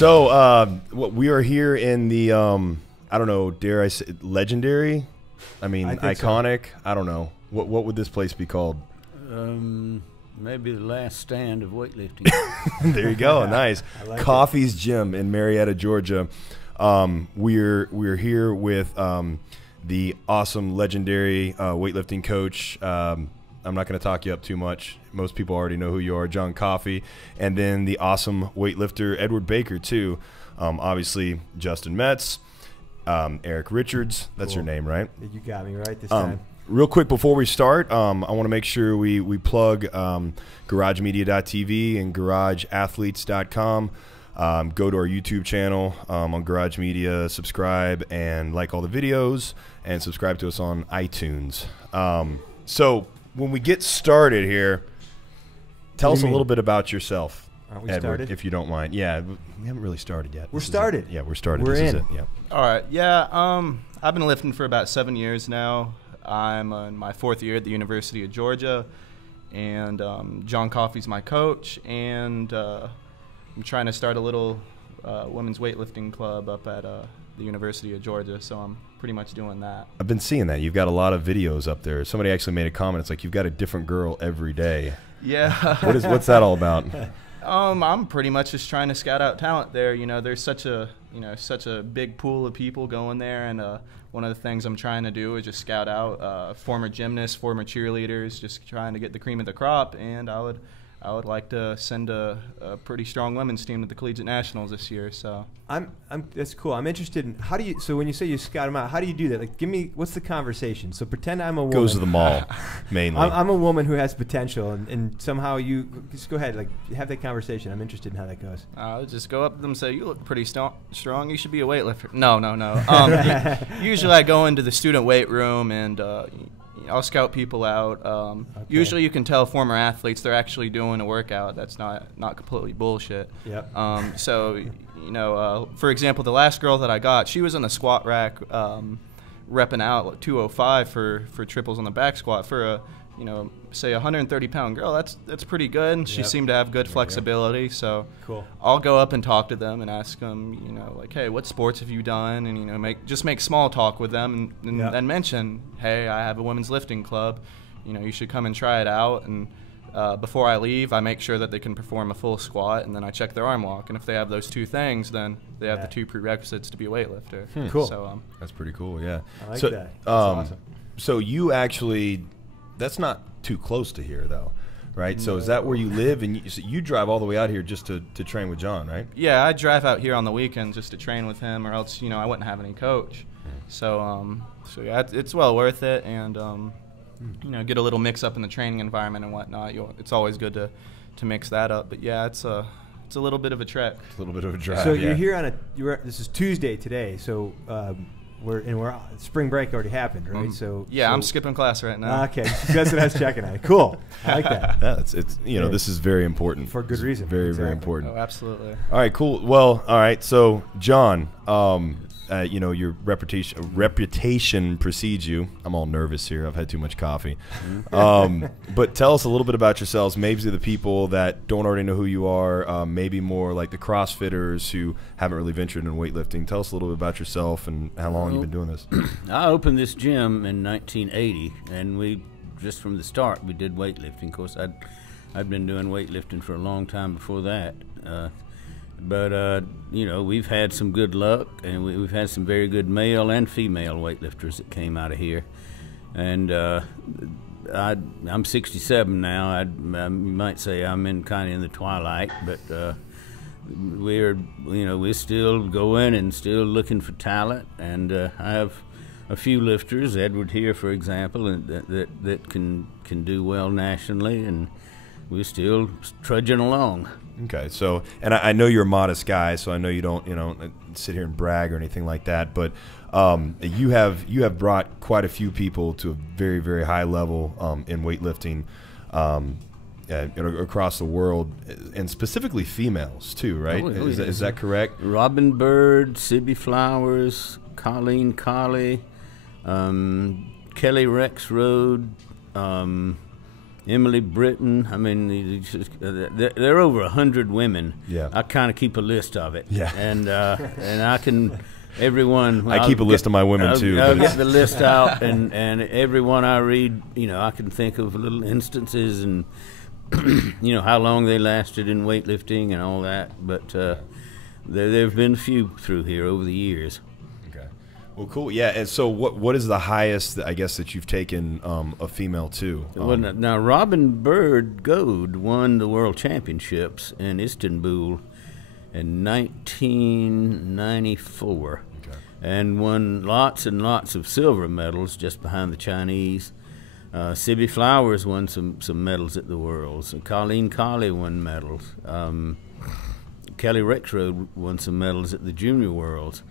We are here in the, I don't know, dare I say, legendary? I mean, iconic? So. I don't know. What would this place be called? Maybe the last stand of weightlifting. There you go. Nice. Like Coffee's Gym in Marietta, Georgia. We're here with the awesome, legendary weightlifting coach. I'm not going to talk you up too much. Most people already know who you are, John Coffey. And then the awesome weightlifter, Edward Baker, too. Obviously, Justin Metz, Eric Richards. That's your name, right? You got me right this time. Real quick before we start, I want to make sure we plug GarageMedia.tv and GarageAthletes.com. Go to our YouTube channel on Garage Media, subscribe and like all the videos, and subscribe to us on iTunes. So when we get started here, tell us a little bit about yourself, Edward, if you don't mind. Yeah, we haven't really started yet. We're started. Yeah, we're started. We're this in. Is it. Yeah. All right. Yeah. I've been lifting for about 7 years now. I'm in my 4th year at the University of Georgia, and John Coffey's my coach, and I'm trying to start a little women's weightlifting club up at the University of Georgia, so I'm pretty much doing that. I've been seeing that. You've got a lot of videos up there. Somebody actually made a comment. It's like you've got a different girl every day. Yeah. What's that all about? I'm pretty much just trying to scout out talent there. You know, there's such a big pool of people going there, and one of the things I'm trying to do is just scout out former gymnasts, former cheerleaders, just trying to get the cream of the crop. And I would like to send a pretty strong women's team to the Collegiate Nationals this year. So that's cool. I'm interested in how do you. So when you say you scout them out, how do you do that? Like, give me what's the conversation? So pretend I'm a woman. Goes to the mall, mainly. I'm a woman who has potential, and somehow you just go ahead, like have that conversation. I'm interested in how that goes. I'll just go up to them and say, "You look pretty strong. You should be a weightlifter." No. Usually I go into the student weight room and. I'll scout people out. Okay. Usually you can tell former athletes they're actually doing a workout. That's not completely bullshit. Yep. So, you know, for example, the last girl that I got, she was on the squat rack repping out 205 for triples on the back squat for a, you know, say 130-pound girl. That's pretty good. She seemed to have good flexibility. So cool. I'll go up and talk to them and ask them, you know, like, hey, what sports have you done? And, you know, make small talk with them and then mention, hey, I have a women's lifting club. You know, you should come and try it out. And before I leave, I make sure that they can perform a full squat, and then I check their arm lock. And if they have those two things, then they have the 2 prerequisites to be a weightlifter. Cool. So that's pretty cool. Yeah. I like that. That's awesome. So you actually, that's not too close to here though, right? So is that where you live, and you drive all the way out here just to train with John, right? Yeah, I drive out here on the weekends just to train with him, or else, you know, I wouldn't have any coach. So yeah, it's well worth it, and you know, get a little mix up in the training environment and whatnot. It's always good to mix that up. But yeah, it's a little bit of a trek. It's a little bit of a drive. So you're here on this is Tuesday today. So we're spring break already happened, right? So I'm skipping class right now. Okay, that's what I was checking on. Cool, I like that. Yeah, it's you know, this is very important for good reason. Very important. Oh, absolutely. All right, cool. Well, all right. So John, you know, your reputation precedes you. I'm all nervous here. I've had too much coffee. But tell us a little bit about yourselves, maybe to the people that don't already know who you are, maybe more like the CrossFitters who haven't really ventured in weightlifting. Tell us a little bit about yourself and how long you've been doing this. I opened this gym in 1980, and we, just from the start, we did weightlifting. Of course, I'd been doing weightlifting for a long time before that. But you know, we've had some good luck, and we've had some very good male and female weightlifters that came out of here. And I'm 67 now. I might say I'm kind of in the twilight, but we're still going and still looking for talent. And I have a few lifters, Edward here, for example, that can do well nationally, and we're still trudging along. Okay, so, and I know you're a modest guy, so I know you don't, you know, sit here and brag or anything like that, but you have brought quite a few people to a very, very high level in weightlifting across the world, and specifically females too, right? Is that correct? Robin Bird, Sibby Flowers, Colleen Colley, Kelly Rexroad, Emily Britton. I mean, there are over 100 women. Yeah. I kind of keep a list of it. Yeah. And I can, everyone. I keep a list of my women too. I'll get the list out, and everyone I read, you know, I can think of little instances and, you know, how long they lasted in weightlifting and all that. But there've been a few through here over the years. Well, cool. Yeah, and so what is the highest, I guess, that you've taken a female to? Well, now, Robin Bird Goad won the World Championships in Istanbul in 1994 and won lots and lots of silver medals just behind the Chinese. Sibby Flowers won some medals at the Worlds. And Colleen Colley won medals. Kelly Rexroad won some medals at the Junior Worlds.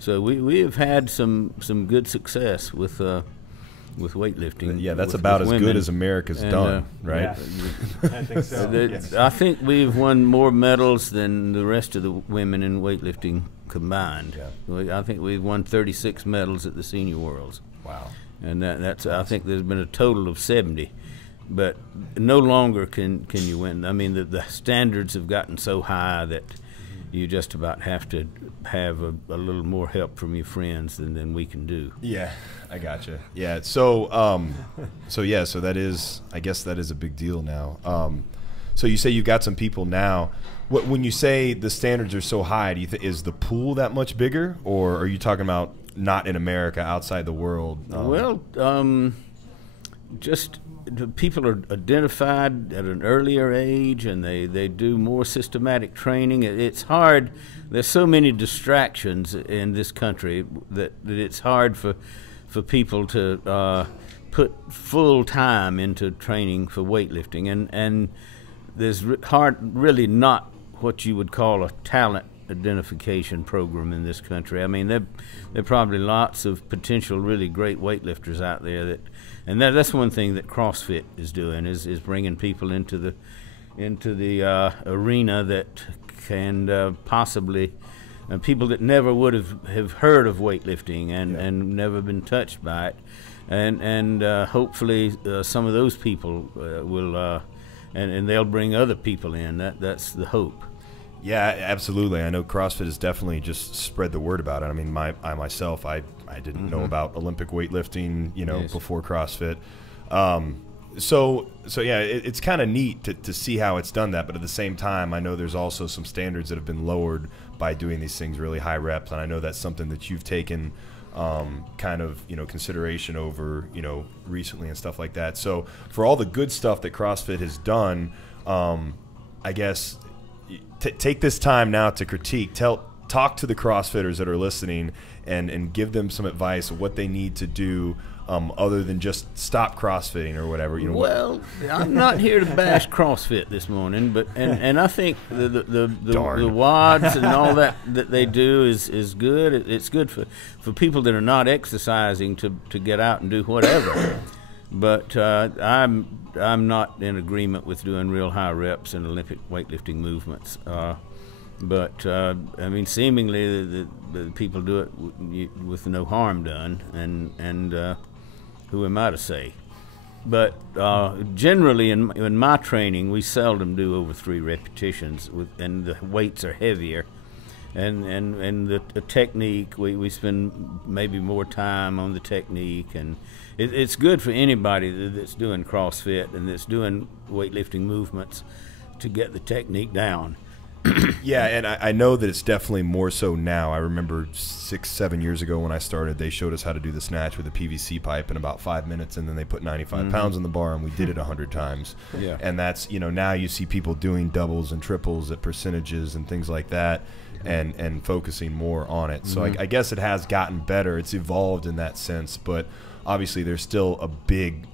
So we have had some good success with weightlifting. Yeah, that's about as good as America's done, right? Yeah. I think so. I think we've won more medals than the rest of the women in weightlifting combined. Yeah. I think we've won 36 medals at the Senior Worlds. Wow. And that's I think there's been a total of 70. But no longer can you win. I mean, the standards have gotten so high that you just about have to have a little more help from your friends than we can do. Yeah, I gotcha. Yeah, so that is, I guess that is a big deal now. So you say you've got some people now. When you say the standards are so high, do you is the pool that much bigger, or are you talking about not in America, outside the world? Just people are identified at an earlier age, and they do more systematic training. It's hard. There's so many distractions in this country that it's hard for people to put full time into training for weightlifting, and there's really not what you would call a talent identification program in this country. I mean, there are probably lots of potential really great weightlifters out there and that's one thing that CrossFit is doing is bringing people into the arena that can possibly people that never would have heard of weightlifting and never been touched by it, and hopefully some of those people will and they'll bring other people in. That's the hope. Yeah, absolutely. I know CrossFit has definitely just spread the word about it. I mean, I myself, I didn't know about Olympic weightlifting, before CrossFit. So yeah, it's kind of neat to see how it's done that. But at the same time, I know there's also some standards that have been lowered by doing these things really high reps, and I know that's something that you've taken kind of consideration over recently and stuff like that. So for all the good stuff that CrossFit has done, I guess. Take this time now to critique. Talk to the CrossFitters that are listening and give them some advice of what they need to do other than just stop CrossFitting or whatever. Well, I'm not here to bash CrossFit this morning, but and I think the WODs and all that they do is good. It's good for people that are not exercising to get out and do whatever. But I'm not in agreement with doing real high reps in Olympic weightlifting movements. But I mean, seemingly the people do it with no harm done, and who am I to say? But generally, in my training, we seldom do over 3 repetitions, and the weights are heavier. And the technique, we spend maybe more time on the technique, and it's good for anybody that's doing CrossFit and that's doing weightlifting movements to get the technique down. Yeah, and I know that it's definitely more so now. I remember 6-7 years ago when I started, they showed us how to do the snatch with a PVC pipe in about 5 minutes, and then they put 95 pounds on the bar, and we did it 100 times. Yeah. And that's, now you see people doing doubles and triples at percentages and things like that, and focusing more on it. So I guess it has gotten better. It's evolved in that sense, but obviously there's still a big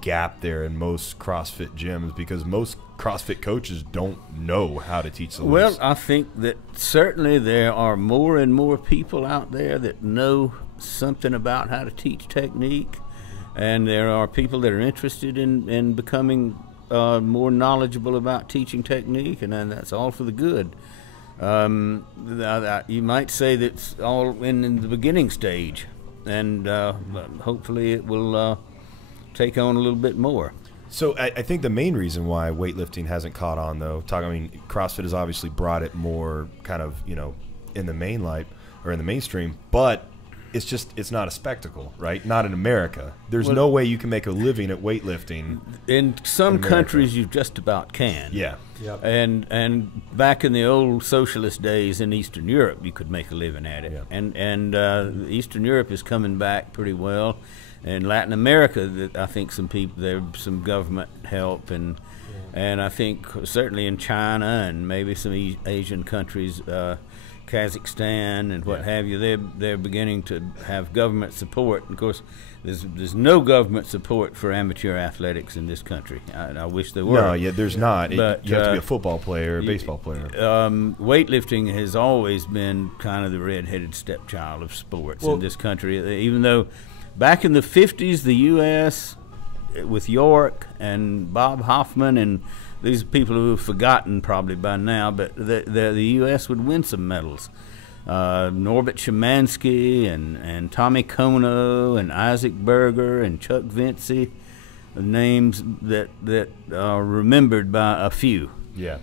gap there in most CrossFit gyms because most CrossFit coaches don't know how to teach the lifts. Well, I think that certainly there are more and more people out there that know something about how to teach technique, and there are people that are interested in becoming more knowledgeable about teaching technique, and then that's all for the good. You might say that's all in the beginning stage, and hopefully it will take on a little bit more. So I think the main reason why weightlifting hasn't caught on, though, I mean, CrossFit has obviously brought it more kind of, you know, in the main light or in the mainstream, but it's not a spectacle, right? Not in America. There's no way you can make a living at weightlifting. In some countries, you just about can. Yeah. Yep. And back in the old socialist days in Eastern Europe, you could make a living at it. Yeah. And Eastern Europe is coming back pretty well. In Latin America, I think there's some government help, and I think certainly in China and maybe some Asian countries, Kazakhstan and what have you, they're beginning to have government support. And of course, there's no government support for amateur athletics in this country. I wish there were. No, yeah, there's not. But, you have to be a football player, or a baseball player. Weightlifting has always been kind of the red-headed stepchild of sports in this country, even though back in the 50s, the U.S., with York and Bob Hoffman, and these are people who have forgotten probably by now, but the U.S. would win some medals. Norbert Szymanski and Tommy Kono and Isaac Berger and Chuck Vinci, names that are remembered by a few. Yeah,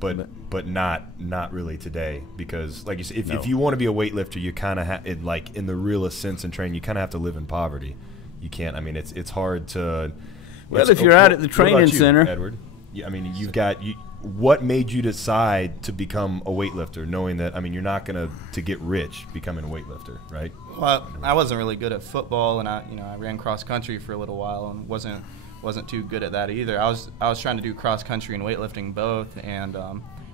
but not really today, because like you said, if you want to be a weightlifter, you kind of have, like in the realest sense in training, you kind of have to live in poverty. You can't. I mean, it's hard to. Well, if you're out at the training center, Edward. Yeah, I mean, what made you decide to become a weightlifter, knowing that, I mean, you're not going to get rich becoming a weightlifter, right? Well, I wasn't really good at football, and I ran cross country for a little while and wasn't too good at that either. I was trying to do cross country and weightlifting both, and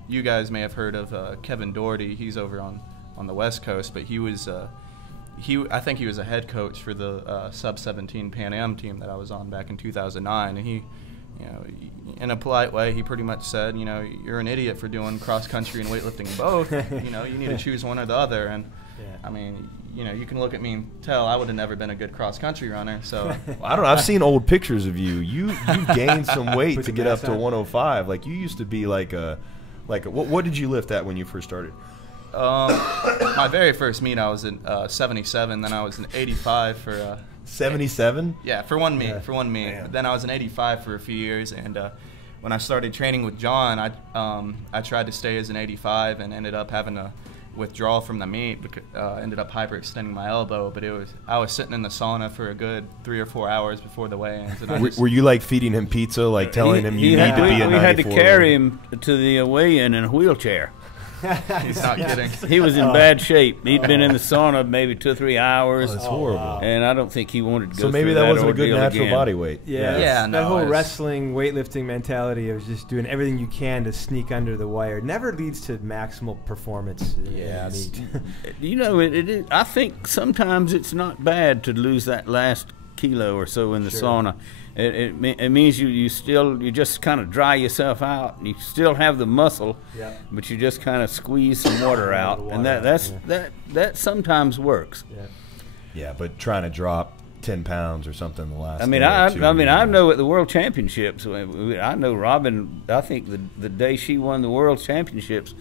you guys may have heard of Kevin Doherty. He's over on the West Coast, but I think he was a head coach for the sub-17 Pan Am team that I was on back in 2009, and he, you know, in a polite way, he pretty much said, you know, you're an idiot for doing cross country and weightlifting both. You know, you need to choose one or the other. And I mean, you know, you can look at me and tell I would have never been a good cross country runner. So well, I don't know. I've seen old pictures of you. You gained some weight to get up to 105. Like, you used to be like a what did you lift at when you first started? My very first meet, I was in 77. Then I was in 85 for 77. Yeah, for one meet. Man. Then I was in 85 for a few years, and when I started training with John, I tried to stay as an 85 and ended up having to withdraw from the meet because ended up hyperextending my elbow. But I was sitting in the sauna for a good 3 or 4 hours before the weigh-ins. And were you like feeding him pizza, like telling him you need to be a 94? We had to carry him to the weigh-in in a wheelchair. He's not kidding. He was in bad shape. He'd been in the sauna maybe 2 or 3 hours. That's horrible. Wow. And I don't think he wanted to go. So maybe that wasn't a good natural body weight. Yeah, no, that whole wrestling, weightlifting mentality of just doing everything you can to sneak under the wire never leads to maximal performance. Yeah, you know, I think sometimes it's not bad to lose that last kilo or so in the sauna. It means you just kind of dry yourself out. You still have the muscle, but you just kind of squeeze some water out, and that sometimes works. Yeah, but trying to drop 10 pounds or something the last. I know at the World Championships, I know Robin. I think the day she won the World Championships,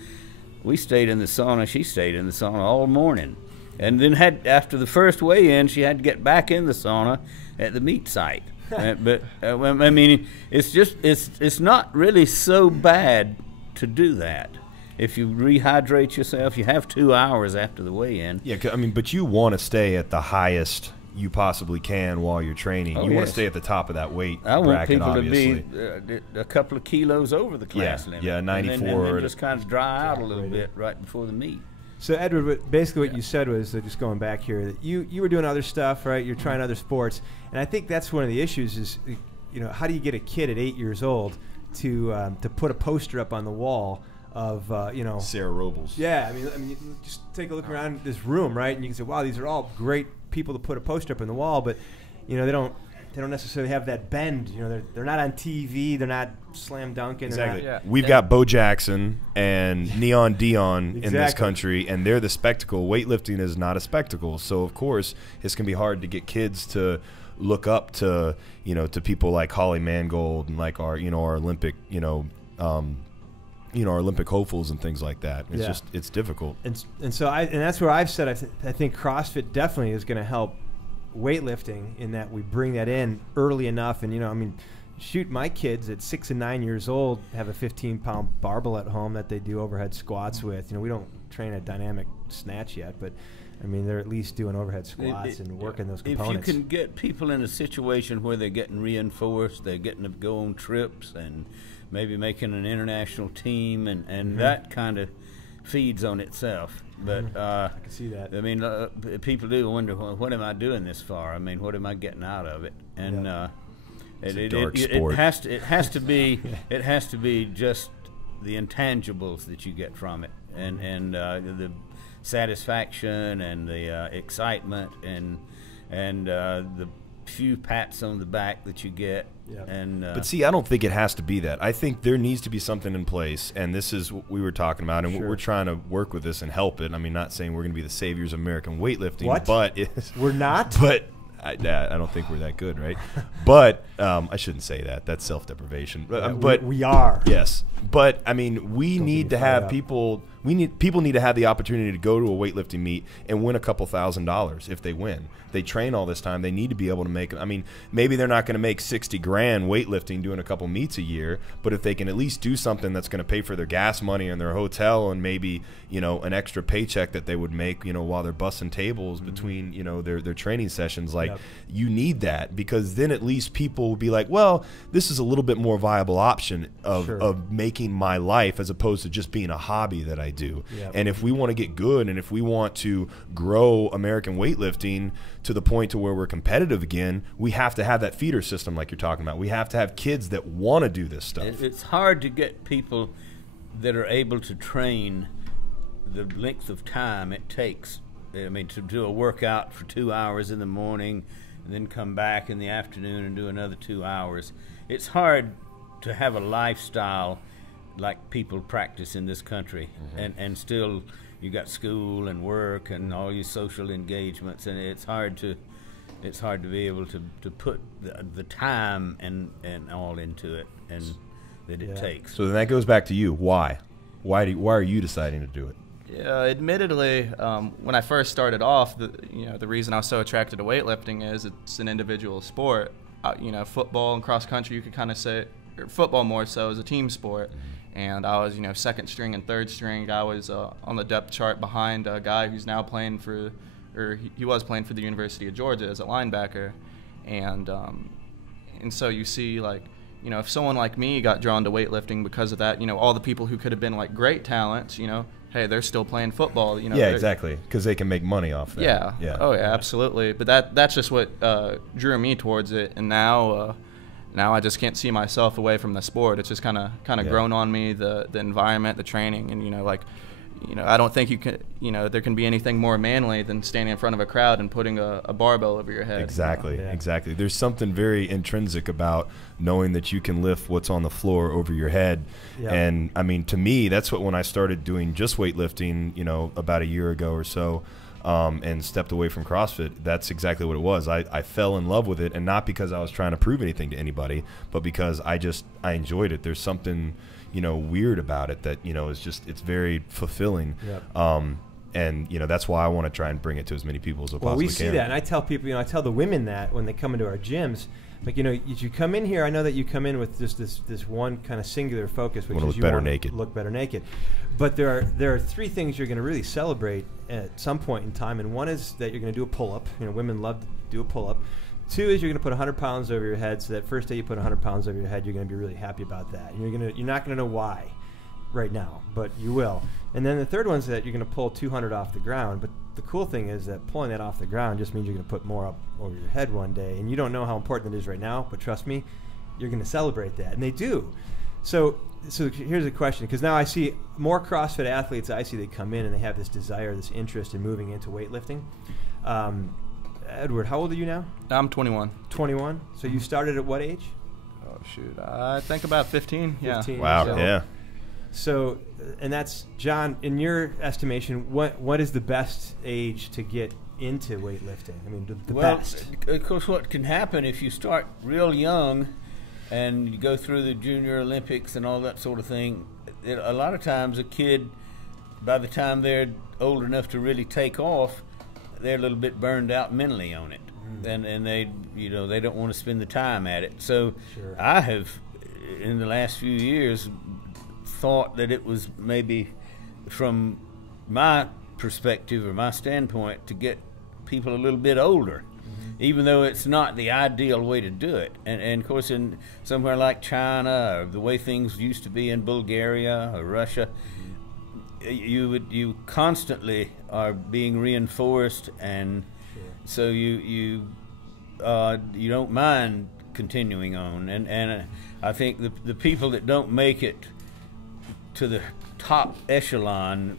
we stayed in the sauna. She stayed in the sauna all morning, and then after the first weigh-in, she had to get back in the sauna at the meet site. But I mean, it's not really so bad to do that. If you rehydrate yourself, you have 2 hours after the weigh-in. Yeah, I mean, but you want to stay at the highest you possibly can while you're training. You want to stay at the top of that weight bracket, I want people obviously. to be a couple of kilos over the class limit. Yeah, 94. And then just kind of dry out a little bit right before the meet. So, Edward, basically what you said was, just going back here, that you were doing other stuff, right? You're trying other sports. And I think that's one of the issues is, you know, how do you get a kid at 8 years old to put a poster up on the wall of, you know. Sarah Robles. Yeah, I mean, just take a look around this room, right? And you can say, wow, these are all great people to put a poster up on the wall, but, you know, they don't necessarily have that bend. You know, they're not on TV. They're not slam dunking. Exactly. We've got Bo Jackson and Neon Dion in this country, and they're the spectacle. Weightlifting is not a spectacle, so of course it's gonna be hard to get kids to look up to, you know, to people like Holly Mangold and like our Olympic, our Olympic hopefuls and things like that. It's just, it's difficult. And so that's where I've said I think CrossFit definitely is going to help weightlifting in that we bring that in early enough. And, you know, I mean, shoot, my kids at 6 and 9 years old have a 15-pound barbell at home that they do overhead squats with. You know, we don't train a dynamic snatch yet, but I mean, they're at least doing overhead squats and working those components. If you can get people in a situation where they're getting reinforced, they're getting to go on trips and maybe making an international team, and that kind of feeds on itself. But I can see that. I mean, people do wonder, what am I doing this for? I mean, what am I getting out of it? And it has to be just the intangibles that you get from it, and the satisfaction and the excitement and the few pats on the back that you get. Yep. But see, I don't think it has to be that. I think there needs to be something in place, and this is what we were talking about, and we're trying to work with this and help it. I mean, not saying we're going to be the saviors of American weightlifting, but we're not. But I don't think we're that good, right? But I shouldn't say that. That's self-deprivation. But we are. Yes, but I mean, we need to have people. People need to have the opportunity to go to a weightlifting meet and win a couple $1,000s if they win. They train all this time. They need to be able to make. I mean, maybe they're not going to make 60 grand weightlifting doing a couple meets a year, but if they can at least do something that's going to pay for their gas money and their hotel and maybe, you know, an extra paycheck that they would make, you know, while they're busting tables between, you know, their training sessions, like you need that, because then at least people will be like, well, this is a little bit more viable option of making my life as opposed to just being a hobby that I do. And if we want to get good and if we want to grow American weightlifting to the point to where we're competitive again, we have to have that feeder system like you're talking about. We have to have kids that want to do this stuff. It's hard to get people that are able to train the length of time it takes. I mean, to do a workout for 2 hours in the morning and then come back in the afternoon and do another 2 hours. It's hard to have a lifestyle like people practice in this country, and still you got school and work and all your social engagements, and it's hard to be able to put the time and all into it, and that it takes. So then that goes back to you. Why are you deciding to do it? Yeah, admittedly, when I first started off, the reason I was so attracted to weightlifting is it's an individual sport. You know, football and cross country, you could kind of say, or football more so, is a team sport. And I was, you know, second string and third string. I was on the depth chart behind a guy who's now playing for, or he was playing for the University of Georgia as a linebacker. And so you see, like, you know, if someone like me got drawn to weightlifting because of that, you know, all the people who could have been like great talents, you know, hey, they're still playing football, you know. Yeah, exactly, because they can make money off that. Yeah. Oh yeah, absolutely. But that's just what drew me towards it, and now I just can't see myself away from the sport. It's just kind of grown on me, the environment, the training, and, you know, like, you know, I don't think you can, you know, there can be anything more manly than standing in front of a crowd and putting a barbell over your head. Exactly, exactly. There's something very intrinsic about knowing that you can lift what's on the floor over your head. And I mean, to me, that's what, when I started doing just weightlifting, you know, about a year ago or so, and stepped away from CrossFit, that's exactly what it was. I fell in love with it, and not because I was trying to prove anything to anybody, but because I enjoyed it. There's something, you know, weird about it that, you know, is just, it's very fulfilling. And, you know, that's why I want to try and bring it to as many people as I possibly can. Well, we see that, and I tell people, you know, I tell the women that when they come into our gyms, like, you know, if you come in here, I know that you come in with just this one kind of singular focus, which is you want to look better naked. But there are three things you're going to really celebrate at some point in time, and one is that you're going to do a pull-up. You know, women love to do a pull-up. Two is you're going to put 100 pounds over your head, so that first day you put 100 pounds over your head, you're going to be really happy about that. And you're not going to know why right now, but you will. And then the third one is that you're going to pull 200 off the ground. But the cool thing is that pulling that off the ground just means you're going to put more up over your head one day. And you don't know how important it is right now, but trust me, you're going to celebrate that. And they do. So here's a question, because now I see more CrossFit athletes. I see they come in and they have this desire, this interest in moving into weightlifting. Edward, how old are you now? I'm 21. 21? So you started at what age? Oh, shoot. I think about 15. 15. Wow, so, yeah. So, and that's, John, in your estimation, what is the best age to get into weightlifting? I mean, the best. Of course, what can happen if you start real young and you go through the Junior Olympics and all that sort of thing, a lot of times a kid, by the time they're old enough to really take off, they're a little bit burned out mentally on it. and they they don't want to spend the time at it. So I have, in the last few years, thought that it was maybe from my perspective or my standpoint to get people a little bit older, even though it's not the ideal way to do it. And of course, in somewhere like China, or the way things used to be in Bulgaria or Russia, you constantly are being reinforced, and so you don't mind continuing on. And I think the people that don't make it to the top echelon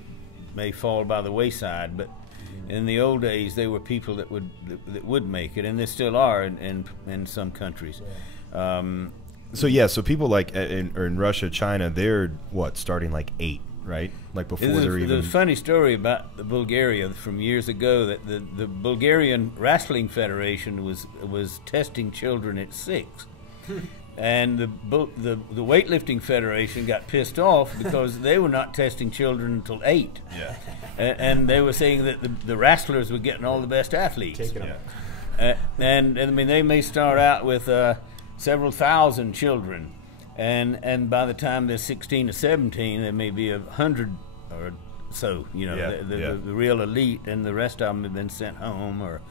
may fall by the wayside, but in the old days, they were people that would make it, and they still are in some countries. So people like in Russia, China, they're starting like 8, right? Like before they're even. There's a funny story about the Bulgaria from years ago that the Bulgarian Wrestling Federation was testing children at 6. And the Weightlifting Federation got pissed off because they were not testing children until 8. Yeah. And they were saying that the wrestlers were getting all the best athletes. Taking them. And I mean, they may start out with several thousand children, and by the time they're 16 or 17, there may be 100 or so. The real elite, and the rest of them have been sent home or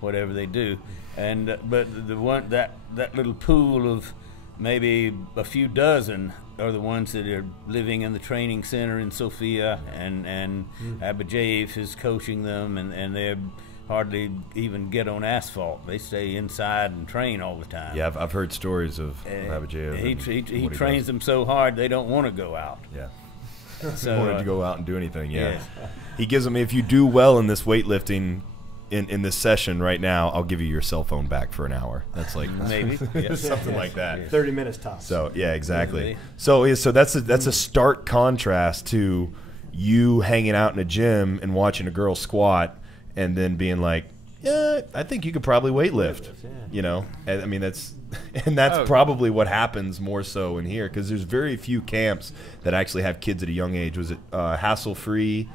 whatever they do. And but the one that little pool of maybe a few dozen are the ones that are living in the training center in Sofia, and Abajev is coaching them, and they hardly even get on asphalt. They stay inside and train all the time. Yeah, I've heard stories of Abajev. He trains them so hard they don't want to go out. Yeah. So, wanted to go out and do anything. Yeah. Yes. He gives them, if you do well in this weightlifting, in this session right now, I'll give you your cell phone back for an hour. That's like maybe something like that. 30 minutes tops. So yeah, exactly. So that's a stark contrast to you hanging out in a gym and watching a girl squat, and then being like, yeah, I think you could probably weightlift. I mean that's probably what happens more so in here, because there's very few camps that actually have kids at a young age. Was it hassle free?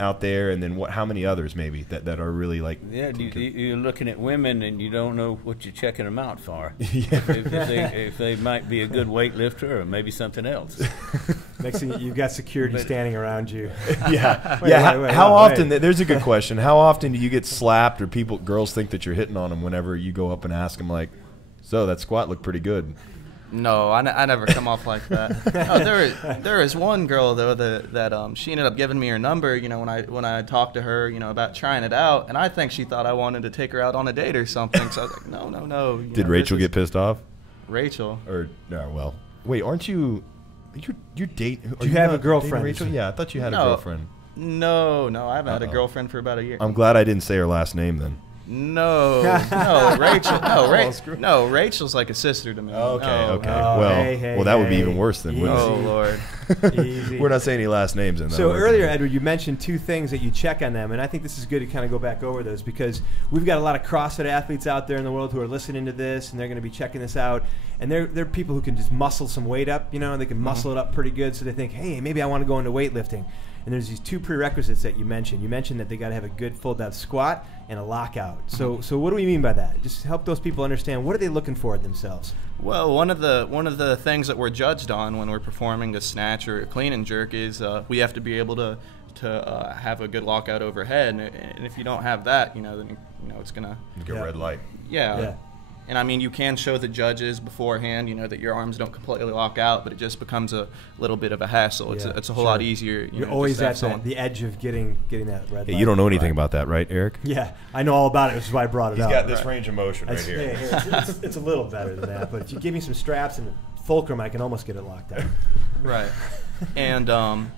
Out there, and then how many others maybe that are really like you're looking at women and you don't know what you're checking them out for. Yeah. if they might be a good weightlifter or maybe something else. Next thing you've got security standing around you. Yeah. How often? There's a good question. How often do you get slapped, or girls think that you're hitting on them whenever you go up and ask them like, so that squat looked pretty good? No, I never come off like that. No, there is one girl though that she ended up giving me her number. When I talked to her, about trying it out, and I think she thought I wanted to take her out on a date or something. So I was like, no. Did Rachel get pissed off? Rachel? Or no? Well, wait, aren't you? You're dating? Do you have a girlfriend? Rachel? Yeah, I thought you had a girlfriend. No, I haven't had a girlfriend for about a year. I'm glad I didn't say her last name then. No, Rachel. No, Rachel's like a sister to me. Okay. Hey, well, that would be even worse than. Oh Lord. We're not saying any last names. So earlier, Edward, you mentioned 2 things that you check on them, and I think this is good to kind of go back over those, because we've got a lot of CrossFit athletes out there in the world who are listening to this, and they're going to be checking this out, and they're people who can just muscle some weight up, and they can muscle it up pretty good, so they think, hey, maybe I want to go into weightlifting. And there's these 2 prerequisites that you mentioned. You mentioned that they got to have a good full depth squat and a lockout. So what do we mean by that? Just help those people understand, what are they looking for in themselves? Well, one of the things that we're judged on when we're performing a snatch or a clean and jerk is we have to be able to have a good lockout overhead, and if you don't have that, then it's gonna get a red light. Yeah. And I mean, you can show the judges beforehand, that your arms don't completely lock out, but it just becomes a little bit of a hassle. It's a whole lot easier. You're always at the edge of getting that red light. You don't know anything about that, right, Eric? Yeah, I know all about it, which is why I brought it up. He's got this range of motion right here. It's a little better than that, but if you give me some straps and fulcrum, I can almost get it locked out. Right. And to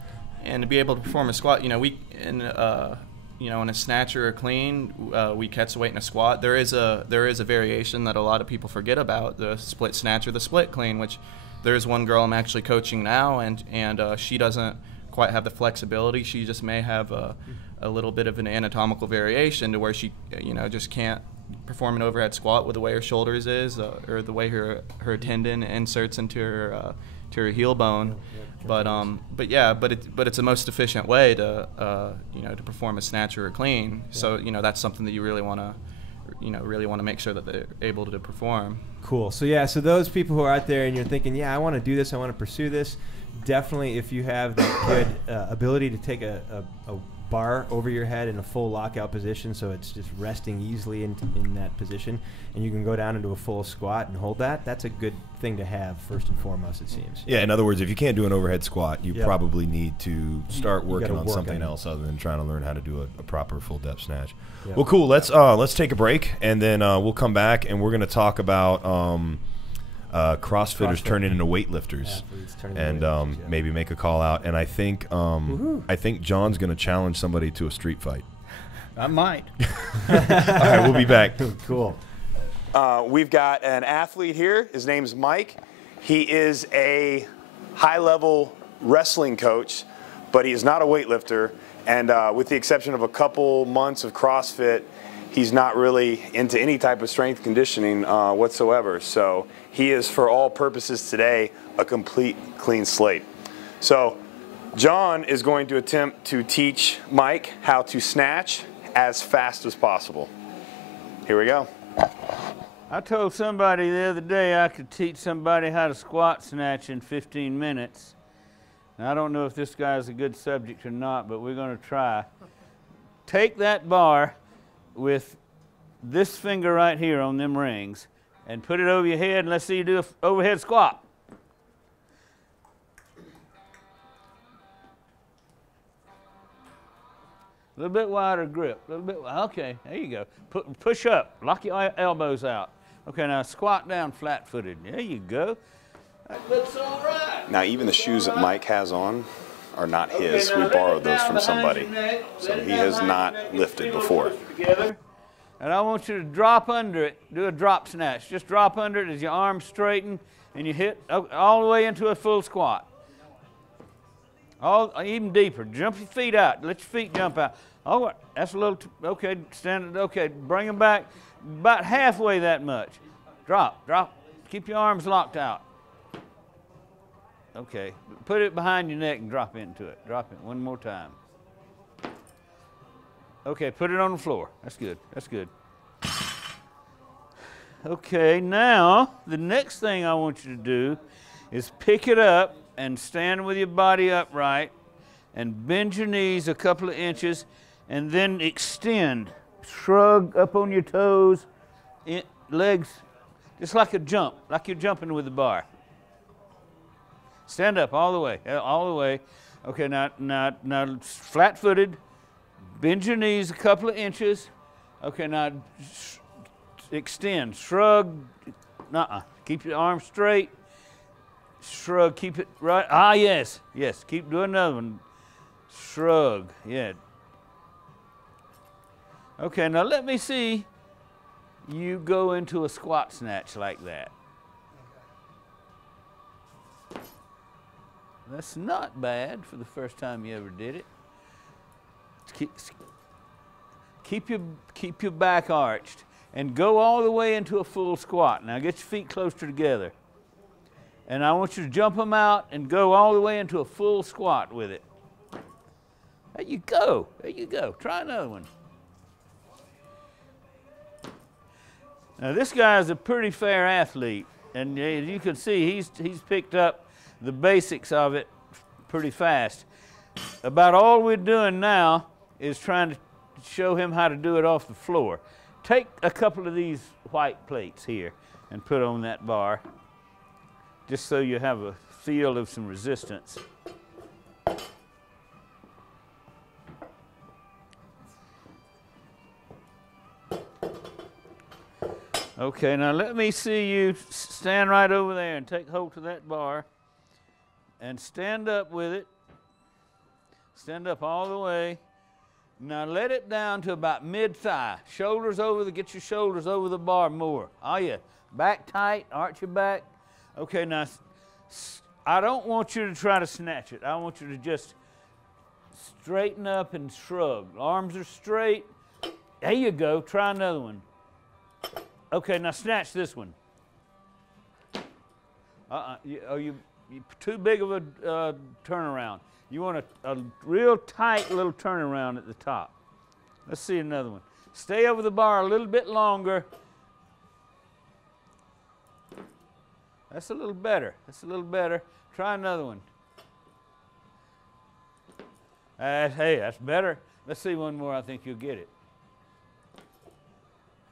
be able to perform a squat, in a snatch or a clean, we catch the weight in a squat. There is a variation that a lot of people forget about, the split snatch or the split clean, which there's one girl I'm actually coaching now, and she doesn't quite have the flexibility. She just may have a little bit of an anatomical variation to where she just can't perform an overhead squat with the way her shoulders is, or the way her tendon inserts into her heel bone. But it's the most efficient way to to perform a snatch or a clean. So that's something that you really want you know, really want to make sure that they're able to perform. Cool. So yeah, so those people who are out there and you're thinking, yeah, I want to do this, I want to pursue this, definitely if you have that good ability to take a bar over your head in a full lockout position, so it's just resting easily in that position, and you can go down into a full squat and hold that, that's a good thing to have first and foremost, it seems. Yeah, in other words, if you can't do an overhead squat, you probably need to start working on something else other than trying to learn how to do a proper full depth snatch. Yep. Well, cool. Let's take a break, and then we'll come back, and we're going to talk about CrossFitters turning into weightlifters, and maybe make a call out. And I think John's going to challenge somebody to a street fight. I might. All right, we'll be back. Cool. We've got an athlete here. His name's Mike. He is a high-level wrestling coach, but he is not a weightlifter. And with the exception of a couple months of CrossFit, he's not really into any type of strength conditioning whatsoever. So he is, for all purposes today, a complete clean slate. So John is going to attempt to teach Mike how to snatch as fast as possible. Here we go. I told somebody the other day I could teach somebody how to squat snatch in 15 minutes. Now, I don't know if this guy is a good subject or not, but we're going to try. Take that bar with this finger right here on them rings and put it over your head, and let's see you do an overhead squat. A little bit wider grip. A little bit. Okay, there you go. Push up. Lock your elbows out. Okay, now squat down flat-footed. There you go. That looks all right. Now, even the shoes that Mike has on are not his. We borrowed those from somebody. So he has not lifted before. And I want you to drop under it. Do a drop snatch. Just drop under it as your arms straighten and you hit all the way into a full squat. Even deeper. Jump your feet out. Let your feet jump out. Oh, that's a little, okay, stand, okay, bring them back about halfway that much. Drop. Keep your arms locked out. Okay, put it behind your neck and drop into it. Drop it one more time. Okay, put it on the floor. That's good. That's good. Okay, now the next thing I want you to do is pick it up and stand with your body upright and bend your knees a couple of inches and then extend. Shrug up on your toes, legs, just like a jump, like you're jumping with the bar. Stand up all the way, all the way. Okay, now flat-footed. Bend your knees a couple of inches. Okay, now extend, shrug. Keep your arms straight. Shrug, keep it right. Ah, yes. Keep doing another one. Shrug, yeah. Okay, now let me see you go into a squat snatch like that. That's not bad for the first time you ever did it. Keep your back arched and go all the way into a full squat. Now get your feet closer together. And I want you to jump them out and go all the way into a full squat with it. There you go. There you go. Try another one. Now this guy is a pretty fair athlete, and as you can see, he's picked up the basics of it pretty fast. About all we're doing now is trying to show him how to do it off the floor. Take a couple of these white plates here and put on that bar, just so you have a feel of some resistance. Okay, now let me see you stand right over there and take hold of that bar and stand up with it. Stand up all the way. Now let it down to about mid-thigh. Shoulders over get your shoulders over the bar more. Oh yeah, back tight, arch your back. Okay, now I don't want you to try to snatch it. I want you to just straighten up and shrug. Arms are straight. There you go, try another one. Okay, now snatch this one. You're too big of a turnaround. You want a real tight little turnaround at the top. Let's see another one. Stay over the bar a little bit longer. That's a little better. That's a little better. Try another one. Hey, that's better. Let's see one more. I think you'll get it.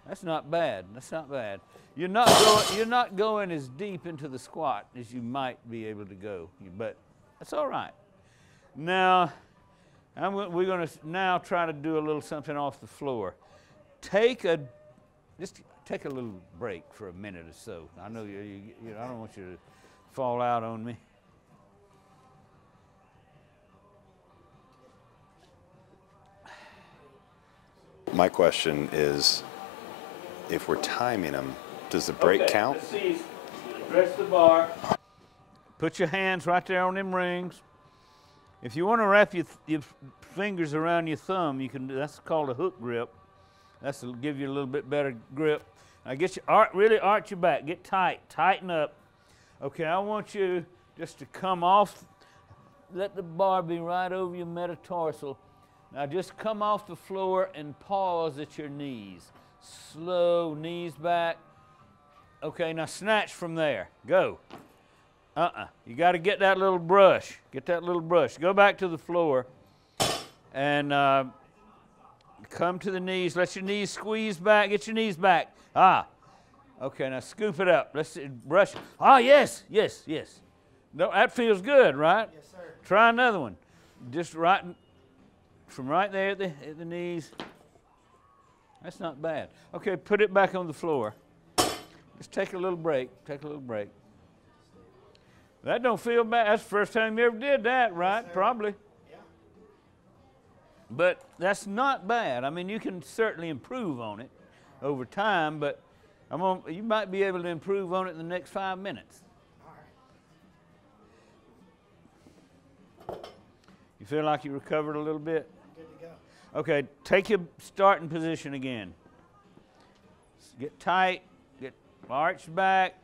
That's not bad. That's not bad. You're not going as deep into the squat as you might be able to go, but that's all right. Now, we're going to now try to do a little something off the floor. Just take a little break for a minute or so. I know I don't want you to fall out on me. My question is, if we're timing them, does the break count? Let's see. Press the bar. Put your hands right there on them rings. If you want to wrap your fingers around your thumb, you can. That's called a hook grip. That'll give you a little bit better grip. Now really arch your back. Get tight. Tighten up. Okay, I want you just to come off. Let the bar be right over your metatarsal. Now just come off the floor and pause at your knees. Slow, knees back. Okay, now snatch from there. Go. You got to get that little brush. Get that little brush. Go back to the floor and come to the knees. Let your knees squeeze back. Get your knees back. Okay, now scoop it up. Let's brush. Yes, yes, yes. No, that feels good, right? Yes, sir. Try another one. Just right from right there at the knees. That's not bad. Okay, put it back on the floor. Just take a little break. Take a little break. That don't feel bad. That's the first time you ever did that, right? Yes, probably. Yeah. But that's not bad. I mean, you can certainly improve on it over time, but you might be able to improve on it in the next 5 minutes. All right. You feel like you recovered a little bit? Good to go. Okay, take your starting position again. Get tight, get arch back,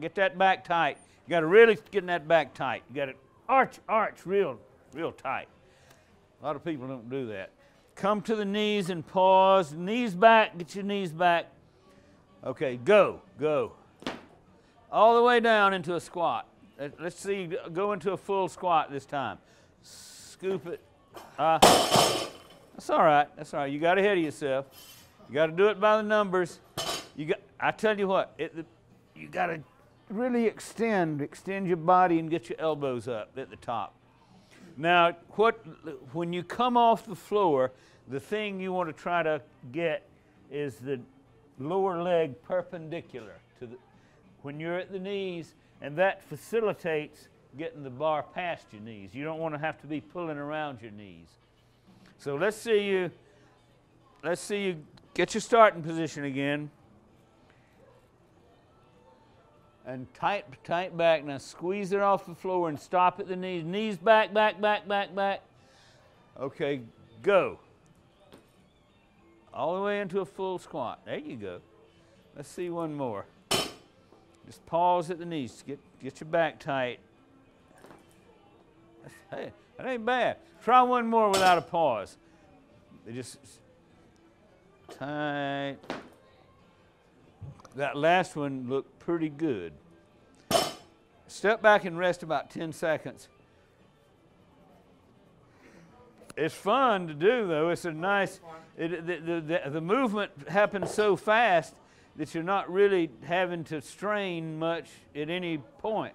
get that back tight. You got to really get in that back tight. You got to arch real tight. A lot of people don't do that. Come to the knees and pause. Knees back, get your knees back. Okay, go. All the way down into a squat. Let's see, go into a full squat this time. Scoop it. That's all right. That's all right. You got ahead of yourself. You got to do it by the numbers. I tell you what, you got to really extend your body and get your elbows up at the top. Now, when you come off the floor, the thing you want to try to get is the lower leg perpendicular to when you're at the knees, and that facilitates getting the bar past your knees. You don't want to have to be pulling around your knees. So let's see you get your starting position again. And tight back. Now squeeze it off the floor and stop at the knees. Knees back. Okay, go. All the way into a full squat. There you go. Let's see one more. Just pause at the knees. Get your back tight. Hey, that ain't bad. Try one more without a pause. Just tight. That last one looked pretty good. Step back and rest about 10 seconds. It's fun to do, though. It's a nice, the movement happens so fast that you're not really having to strain much at any point.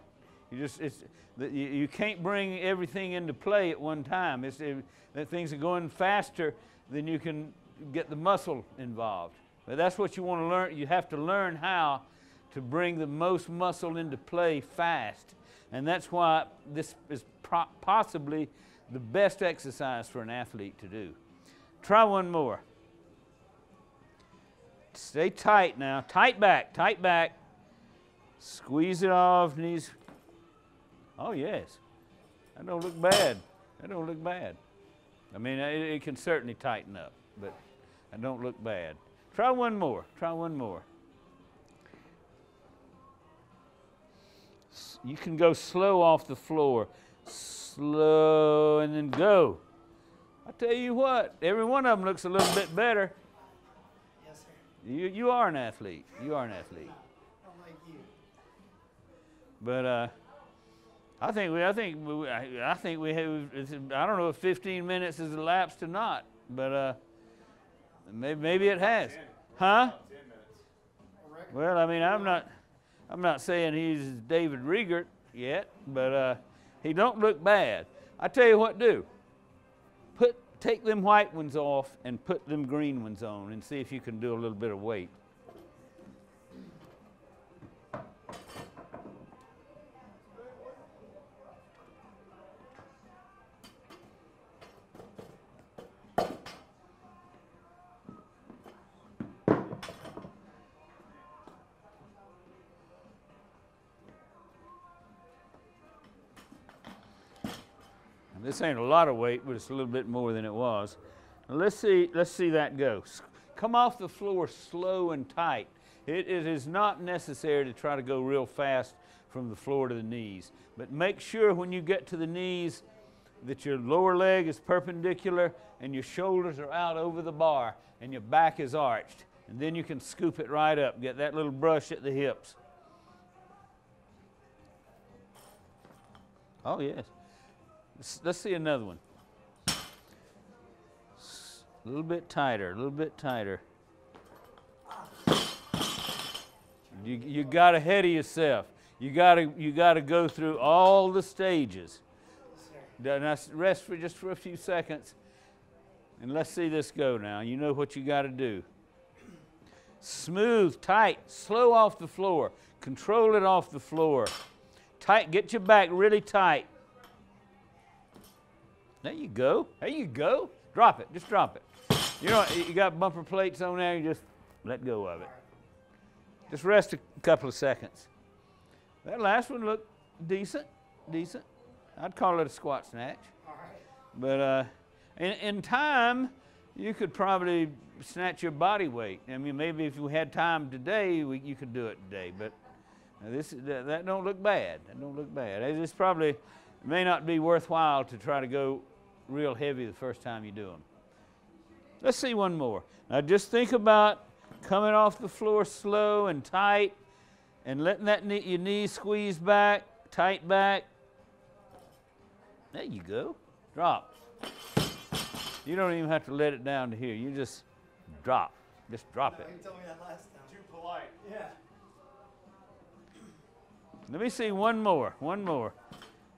You can't bring everything into play at one time. That things are going faster than you can get the muscle involved. But that's what you want to learn. You have to learn how to bring the most muscle into play fast. And that's why this is possibly the best exercise for an athlete to do. Try one more. Stay tight now. Tight back. Squeeze it off, knees. Oh, yes. That don't look bad. I mean, it can certainly tighten up, but that don't look bad. Try one more. You can go slow off the floor. Slow, and then go. I tell you what, every one of them looks a little bit better. You are an athlete. You are an athlete. Like you. But I think we have. I don't know if 15 minutes has elapsed or not, but maybe it has. Huh? 10 minutes. Well, I mean, I'm not saying he's David Riegert yet, but he don't look bad. I tell you what, do. Take them white ones off and put them green ones on and see if you can do a little bit of weight. This ain't a lot of weight, but it's a little bit more than it was. Now let's see that go. Come off the floor slow and tight. It is not necessary to try to go real fast from the floor to the knees. But make sure when you get to the knees that your lower leg is perpendicular and your shoulders are out over the bar and your back is arched. And then you can scoop it right up. Get that little brush at the hips. Oh, yes. Let's see another one. A little bit tighter, a little bit tighter. You got ahead of yourself. You gotta go through all the stages. Now rest for a few seconds, and let's see this go now. You know what you got to do. Smooth, tight, slow off the floor. Control it off the floor. Tight. Get your back really tight. There you go. There you go. Drop it. Just drop it. You know, you got bumper plates on there. You just let go of it. Just rest a couple of seconds. That last one looked decent. Decent. I'd call it a squat snatch. All right. But in time, you could probably snatch your body weight. I mean, maybe if you had time today, you could do it today. But that don't look bad. That don't look bad. It's probably, it may not be worthwhile to try to go real heavy the first time you do them. Let's see one more. Now just think about coming off the floor slow and tight and letting your knees squeeze back, tight back. There you go. Drop. You don't even have to let it down to here. You just drop. Just drop it. You told me that last time. Too polite. Yeah. Let me see one more. One more.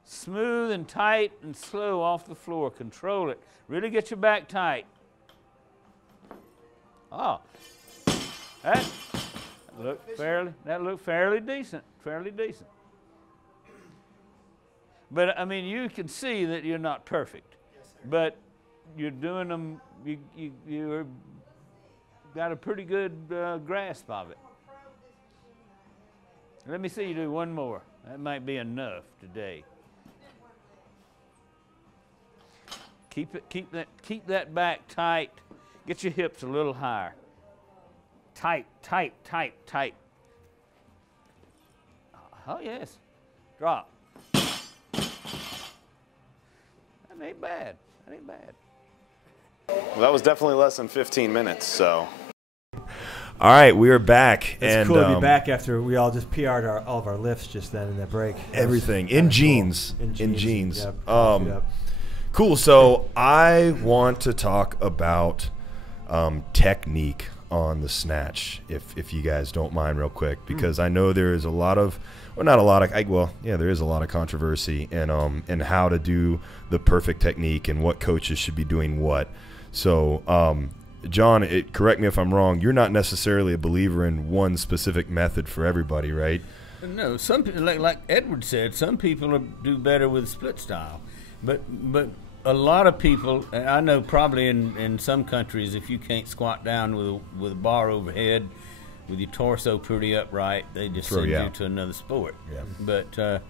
Smooth and tight and slow off the floor. Control it. Really get your back tight. Oh, that looked fairly decent. Fairly decent. But I mean, you can see that you're not perfect. Yes, sir. But you're doing them. You're got a pretty good grasp of it. Let me see you do one more. That might be enough today. Keep that back tight. Get your hips a little higher. Tight, tight, tight, tight. Oh yes. Drop. That ain't bad. That ain't bad. Well, that was definitely less than 15 minutes, so. All right, we are back. It's cool to be back after we all just PR'd all of our lifts just then in that break. Everything. In jeans. Cool. In jeans. Yep, cool. So I want to talk about technique on the snatch, if you guys don't mind real quick, because I know there is a lot of, well, not a lot of, there is a lot of controversy in how to do the perfect technique and what coaches should be doing what. So, John, correct me if I'm wrong, you're not necessarily a believer in one specific method for everybody, right? No, some people, like Edward said, some people do better with split style, but a lot of people, and I know probably in some countries, if you can't squat down with a bar overhead, with your torso pretty upright, they just send you to another sport. Yeah. But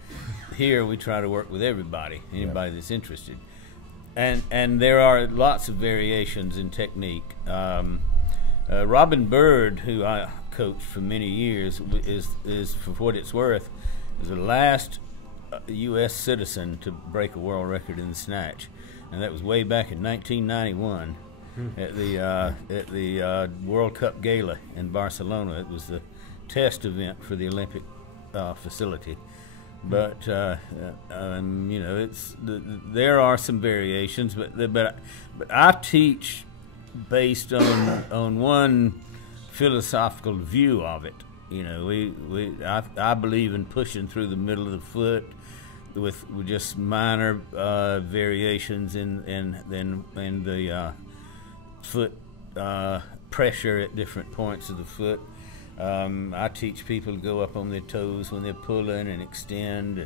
here we try to work with anybody that's interested. And there are lots of variations in technique. Robin Bird, who I coached for many years, is for what it's worth, is the last U.S. citizen to break a world record in the snatch, and that was way back in 1991. at the World Cup Gala in Barcelona. It was the test event for the Olympic facility. But you know, there are some variations, but I teach based on one philosophical view of it. You know, I believe in pushing through the middle of the foot with just minor variations in the foot pressure at different points of the foot. I teach people to go up on their toes when they're pulling and extend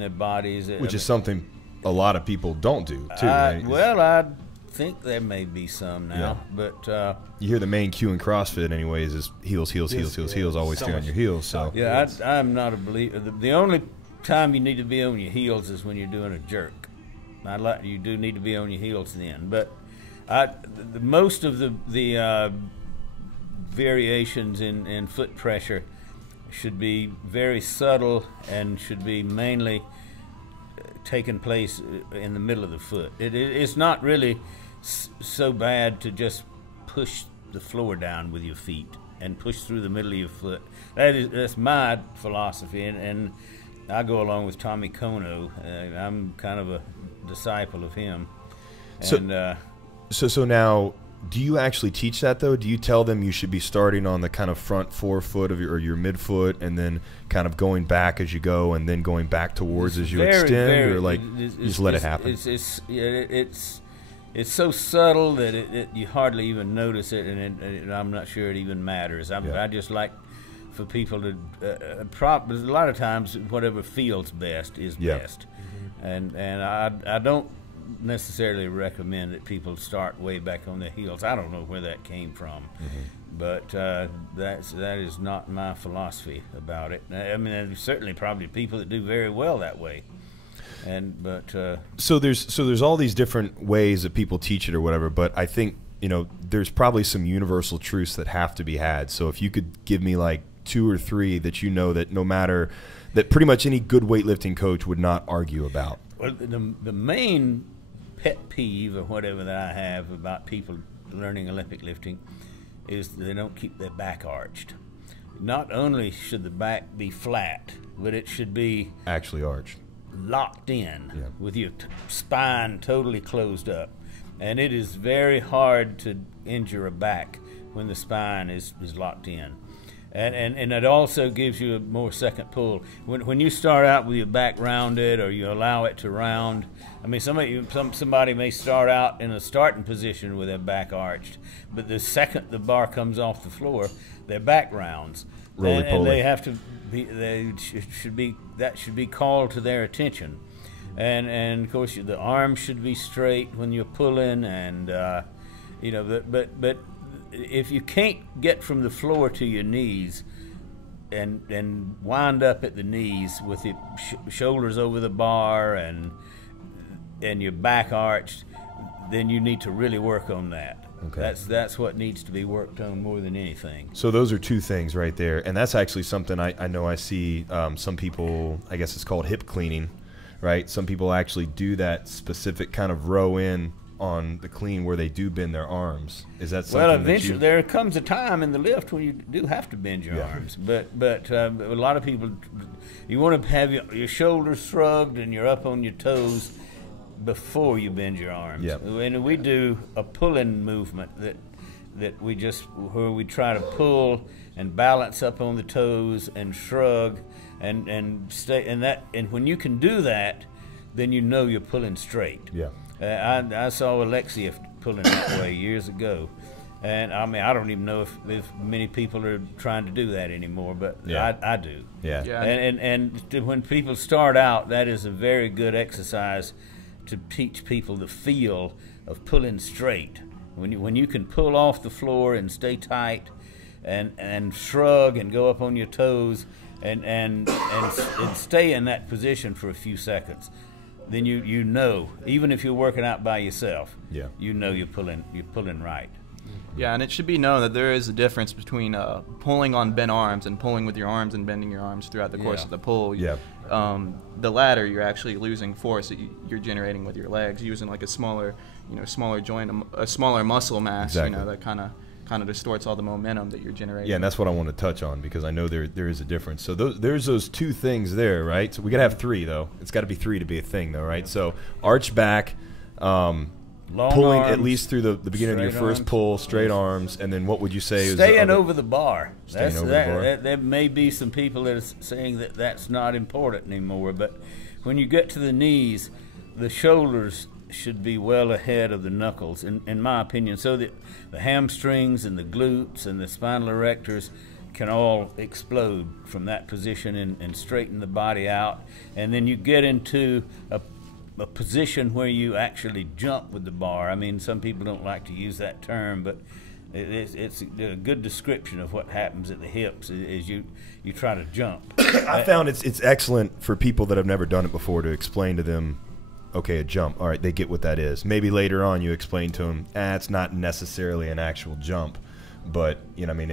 their bodies. Which is something a lot of people don't do, too, right? Well, I think there may be some now, but you hear the main cue in CrossFit, anyways, is heels, always stay on your heels. So yeah, I'm not a believer. The only time you need to be on your heels is when you're doing a jerk. You do need to be on your heels then, but most of the variations in foot pressure should be very subtle and should be mainly taking place in the middle of the foot. It's not really so bad to just push the floor down with your feet and push through the middle of your foot. That's my philosophy, and I go along with Tommy Kono. I'm kind of a disciple of him. And, so now, do you actually teach that, though? Do you tell them you should be starting on the kind of front forefoot of your midfoot and then kind of going back as you go and then going back towards as you extend, or like you just let it happen? It's so subtle that you hardly even notice it, and I'm not sure it even matters. I just like for people to a lot of times whatever feels best is best, and I don't necessarily recommend that people start way back on their heels. I don't know where that came from, but that is not my philosophy about it. I mean, there's certainly probably people that do very well that way, so there's all these different ways that people teach it or whatever. But I think, you know, there's probably some universal truths that have to be had. So if you could give me like 2 or 3 that you know that no matter that pretty much any good weightlifting coach would not argue about. Well, the main pet peeve or whatever that I have about people learning Olympic lifting is they don't keep their back arched. Not only should the back be flat, but it should be actually arched, locked in with your spine totally closed up. And it is very hard to injure a back when the spine is locked in. And it also gives you a more second pull. When you start out with your back rounded, or you allow it to round, I mean, somebody may start out in a starting position with their back arched, but the second the bar comes off the floor, their back rounds, and they have to be. That should be called to their attention, and of course the arms should be straight when you're pulling, and you know, but if you can't get from the floor to your knees and wind up at the knees with your shoulders over the bar and your back arched, then you need to really work on that. Okay. That's what needs to be worked on more than anything. So those are 2 things right there, and that's actually something I know I see some people, I guess it's called hip cleaning, right? Some people actually do that specific kind of row in on the clean where they do bend their arms. Is that something? Well, eventually there comes a time in the lift when you do have to bend your arms, but a lot of people, you want to have your shoulders shrugged and you're up on your toes before you bend your arms. And we do a pulling movement where we try to pull and balance up on the toes and shrug and stay, and when you can do that, then you know you're pulling straight. I saw Alexia pulling that way years ago, and I mean, I don't even know if many people are trying to do that anymore, but I do. And when people start out, that is a very good exercise to teach people the feel of pulling straight. When you can pull off the floor and stay tight, and shrug and go up on your toes, and stay in that position for a few seconds, then you know, even if you're working out by yourself, you know you're pulling right. Yeah, and it should be known that there is a difference between pulling on bent arms and pulling with your arms and bending your arms throughout the course of the pull. Yeah. The latter, you're actually losing force that you're generating with your legs, using like a smaller joint, a smaller muscle mass. Exactly. You know, that kind of distorts all the momentum that you're generating. Yeah, and that's what I want to touch on, because I know there is a difference. So there's those two things there, right? So we got to have three, though. It's got to be three to be a thing, though, right? So arch back, Long pulling arms, at least through the beginning of your straight first arms. pull, straight arms, and then what would you say is Staying the other? over the bar. Staying over the bar. There may be some people that are saying that that's not important anymore, but when you get to the knees, the shoulders should be well ahead of the knuckles, in my opinion, so that the hamstrings and the glutes and the spinal erectors can all explode from that position and straighten the body out. And then you get into a position where you actually jump with the bar. I mean, some people don't like to use that term, but it's a good description of what happens at the hips is you try to jump. I found it's excellent for people that have never done it before to explain to them, okay, a jump. All right, they get what that is. Maybe later on you explain to them, it's not necessarily an actual jump, but you know, I mean,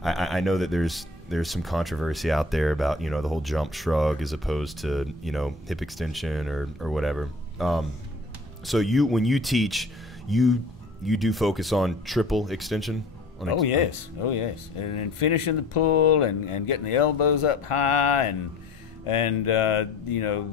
I know that there's some controversy out there about, you know, the whole jump shrug as opposed to, you know, hip extension or whatever. So when you teach, you do focus on triple extension? Oh yes, and finishing the pull and getting the elbows up high and you know,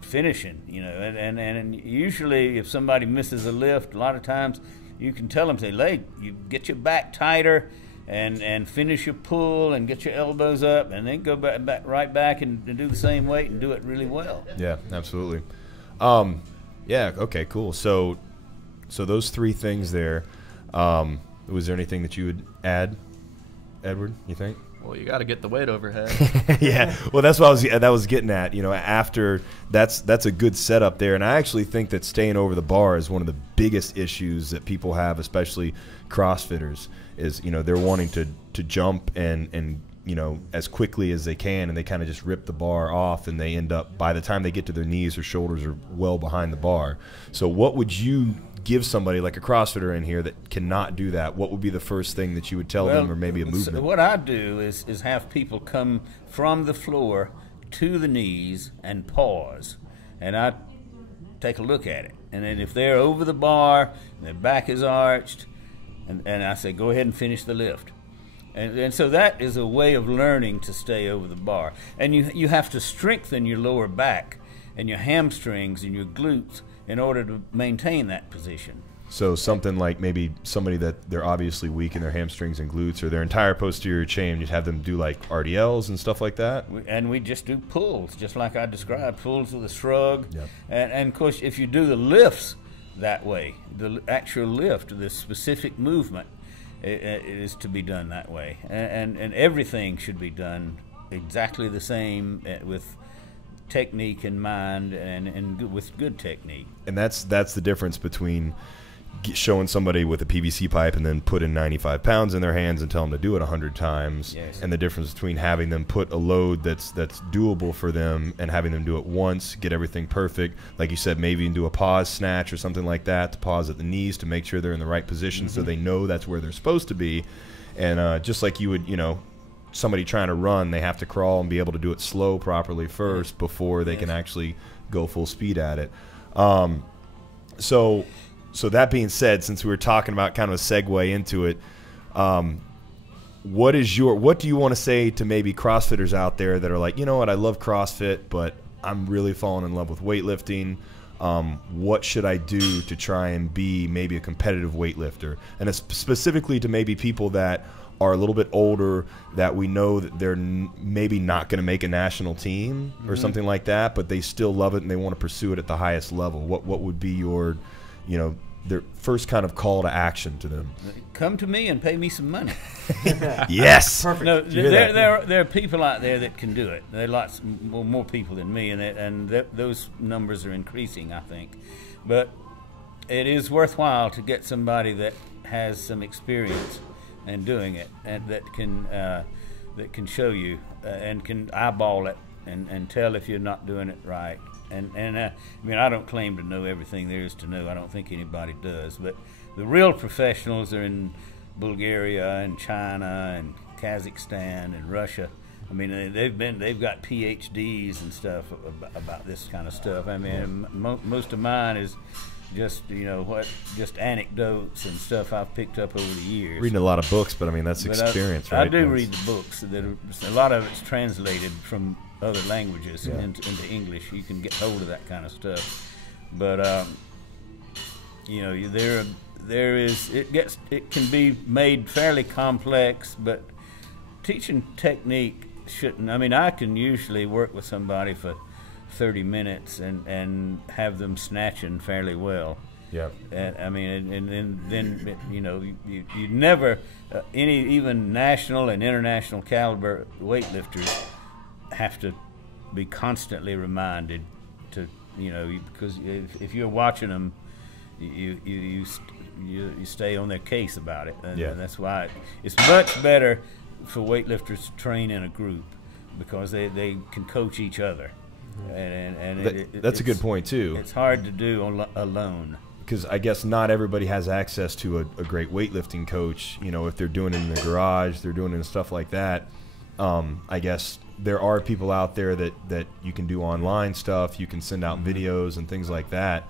finishing, you know, and usually if somebody misses a lift, a lot of times you can tell them, say, leg, you get your back tighter and finish your pull and get your elbows up, and then go right back and do the same weight and do it really well. Yeah, absolutely. Yeah, okay, cool. So those three things there. Was there anything that you would add, Edward, you think? Well, you got to get the weight overhead. Yeah, well, that's what I was getting at. You know, after that's a good setup there, and I actually think that staying over the bar is one of the biggest issues that people have, especially CrossFitters. Is, you know, they're wanting to jump and you know, as quickly as they can, and they kind of just rip the bar off, and they end up, by the time they get to their knees, their shoulders are well behind the bar. So what would you give somebody like a CrossFitter in here that cannot do that? What would be the first thing that you would tell them, or maybe a movement? So what I do is have people come from the floor to the knees and pause, and I take a look at it. And then if they're over the bar, and their back is arched, and I say, go ahead and finish the lift. And so that is a way of learning to stay over the bar. And you have to strengthen your lower back and your hamstrings and your glutes in order to maintain that position. So something like maybe somebody that they're obviously weak in their hamstrings and glutes or their entire posterior chain, you'd have them do like RDLs and stuff like that? And we just do pulls, just like I described, pulls with a shrug. Yep. And of course, if you do the lifts that way, the actual lift, the specific movement, it is to be done that way. And everything should be done exactly the same with technique in mind and with good technique. And that's the difference between showing somebody with a PVC pipe and then putting 95 pounds in their hands and tell them to do it 100 times, yes, and the difference between having them put a load that's doable for them and having them do it once, get everything perfect. Like you said, maybe you can do a pause snatch or something like that, to pause at the knees to make sure they're in the right position, so they know that's where they're supposed to be. And just like you would, you know, somebody trying to run, they have to crawl and be able to do it slow properly first before they can actually go full speed at it. So that being said, since we were talking about kind of a segue into it, what do you want to say to maybe CrossFitters out there that are like, you know what, I love CrossFit, but I'm really falling in love with weightlifting. What should I do to try and be maybe a competitive weightlifter? And it's specifically to maybe people that are a little bit older, that we know that they're maybe not going to make a national team or something like that, but they still love it and they want to pursue it at the highest level. What would be your, you know, their first kind of call to action to them? Come to me and pay me some money. Yes. Perfect. No, there are people out there that can do it. There are lots more people than me, and those numbers are increasing, I think. But it is worthwhile to get somebody that has some experience in doing it, and that can show you and can eyeball it and tell if you're not doing it right. And I mean, I don't claim to know everything there is to know. I don't think anybody does. But the real professionals are in Bulgaria and China and Kazakhstan and Russia. I mean, they've got PhDs and stuff about this kind of stuff. I mean, most of mine is just just anecdotes and stuff I've picked up over the years. Reading a lot of books, but I mean that's experience, right? I do read the books. A lot of it's translated from other languages into English. You can get hold of that kind of stuff, but it can be made fairly complex, but teaching technique shouldn't. I mean, I can usually work with somebody for 30 minutes and have them snatching fairly well. Yeah. And I mean, and then you never even national and international caliber weightlifters have to be constantly reminded to because if you're watching them, you stay on their case about it, and that's why it's much better for weightlifters to train in a group, because they can coach each other, and that's a good point too. It's hard to do alone, because I guess not everybody has access to a great weightlifting coach. If they're doing it in the garage, they're doing it and stuff like that. I guess there are people out there that you can do online stuff. You can send out videos and things like that.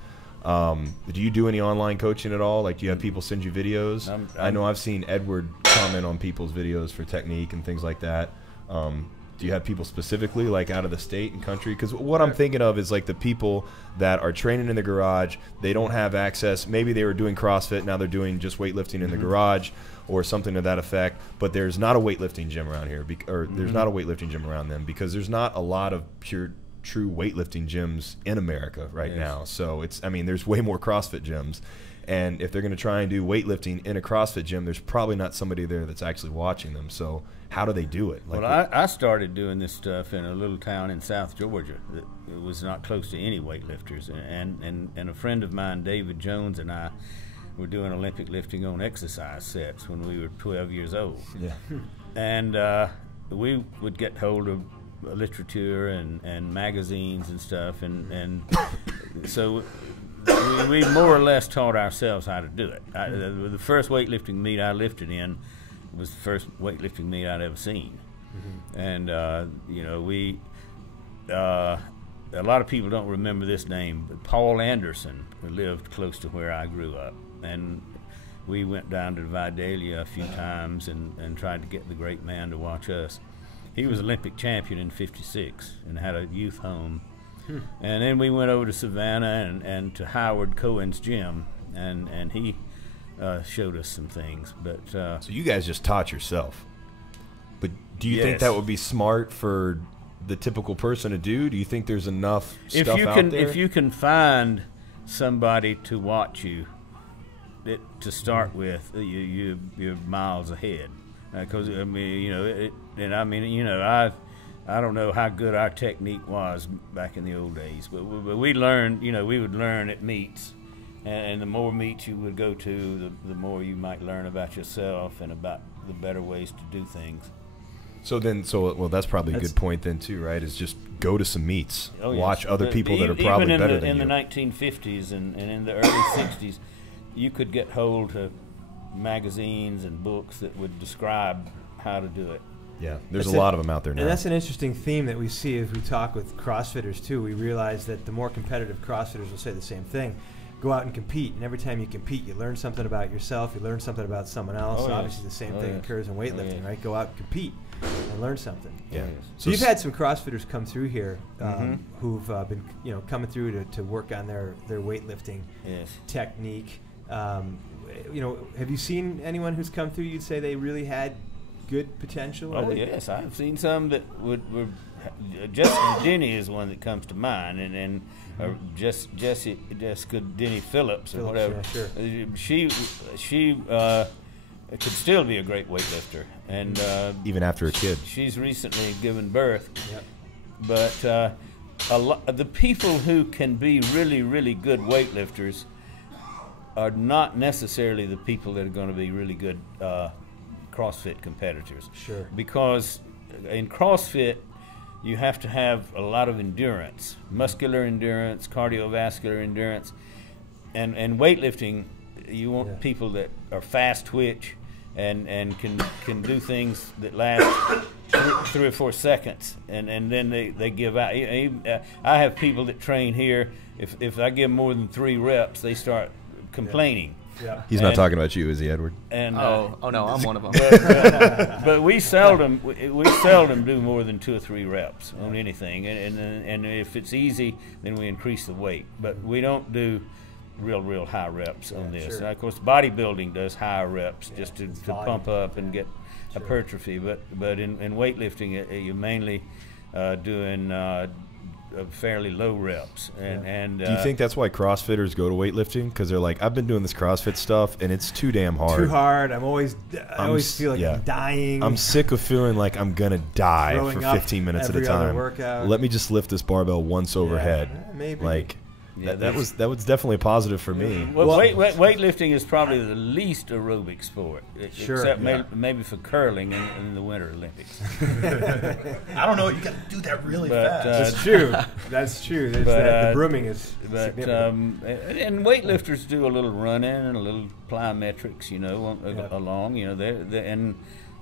Do you do any online coaching at all? Like, do you have people send you videos? I know I've seen Edward comment on people's videos for technique and things like that. Do you have people specifically, like, out of the state and country? Because what I'm thinking of is, like, the people that are training in the garage, they don't have access. Maybe they were doing CrossFit, now they're doing just weightlifting in the garage or something to that effect, but there's not a weightlifting gym around here, or there's not a weightlifting gym around them, because there's not a lot of true weightlifting gyms in America right now. So there's way more CrossFit gyms, and if they're going to try and do weightlifting in a CrossFit gym, there's probably not somebody there that's actually watching them. So how do they do it? Like, well, I started doing this stuff in a little town in South Georgia. It was not close to any weightlifters, and a friend of mine, David Jones, and I were doing Olympic lifting on exercise sets when we were 12 years old. Yeah. And we would get hold of literature and magazines and stuff, and so we more or less taught ourselves how to do it. The first weightlifting meet I lifted in was the first weightlifting meet I'd ever seen. And a lot of people don't remember this name, but Paul Anderson lived close to where I grew up, and we went down to Vidalia a few times and tried to get the great man to watch us. He was Olympic champion in '56 and had a youth home. And then we went over to Savannah and to Howard Cohen's gym, and he showed us some things. But so you guys just taught yourself. But do you think that would be smart for the typical person to do? Do you think there's enough stuff out there? If you can find somebody to watch you to start with, you're miles ahead. Because I don't know how good our technique was back in the old days, but we learned. We would learn at meets, and the more meets you would go to, the more you might learn about yourself and about the better ways to do things. So that's probably a good point then too, right? Is just go to some meets, watch other people that are probably better than you. In the 1950s and in the early 60s, you could get hold of magazines and books that would describe how to do it. Yeah, there's a lot of them out there now. And that's an interesting theme that we see as we talk with CrossFitters too. We realize that the more competitive CrossFitters will say the same thing. Go out and compete, and every time you compete, you learn something about yourself, you learn something about someone else. Obviously the same thing occurs in weightlifting, right? Go out and compete and learn something. Yeah. So you've had some CrossFitters come through here who've been coming through to work on their weightlifting technique. Have you seen anyone who's come through you'd say they really had good potential? Oh, yes. I've seen some that were Jessica Denny is one that comes to mind, and Jessica Denny Phillips or whatever. Yeah, sure. She could still be a great weightlifter, and even after a kid. She's recently given birth. Yep. But the people who can be really, really good weightlifters are not necessarily the people that are going to be really good CrossFit competitors. Sure. Because in CrossFit, you have to have a lot of endurance, muscular endurance, cardiovascular endurance, and weightlifting you want people that are fast twitch and can do things that last 3 or 4 seconds, and then they give out. I have people that train here. If I give them more than 3 reps, they start complaining. Yeah. He's not talking about you, is he, Edward? And oh no, I'm one of them. But we seldom do more than 2 or 3 reps on anything, and if it's easy, then we increase the weight. But we don't do real high reps on this. Sure. Now, of course, bodybuilding does higher reps just to pump up and get hypertrophy. But in weightlifting, you're mainly doing fairly low reps. And do you think that's why CrossFitters go to weightlifting? Because they're like, I've been doing this CrossFit stuff, and it's too damn hard. Too hard. I always feel like I'm dying. I'm sick of feeling like I'm going to die Throwing for up 15 minutes at a every other time. workout. Let me just lift this barbell once overhead. Maybe. Like, Yeah, that was definitely a positive for me. Well, weightlifting is probably the least aerobic sport, except maybe for curling in the Winter Olympics. I don't know. You got to do that really fast. That's true. That's true. The brooming is significant. And weightlifters do a little running and a little plyometrics, along.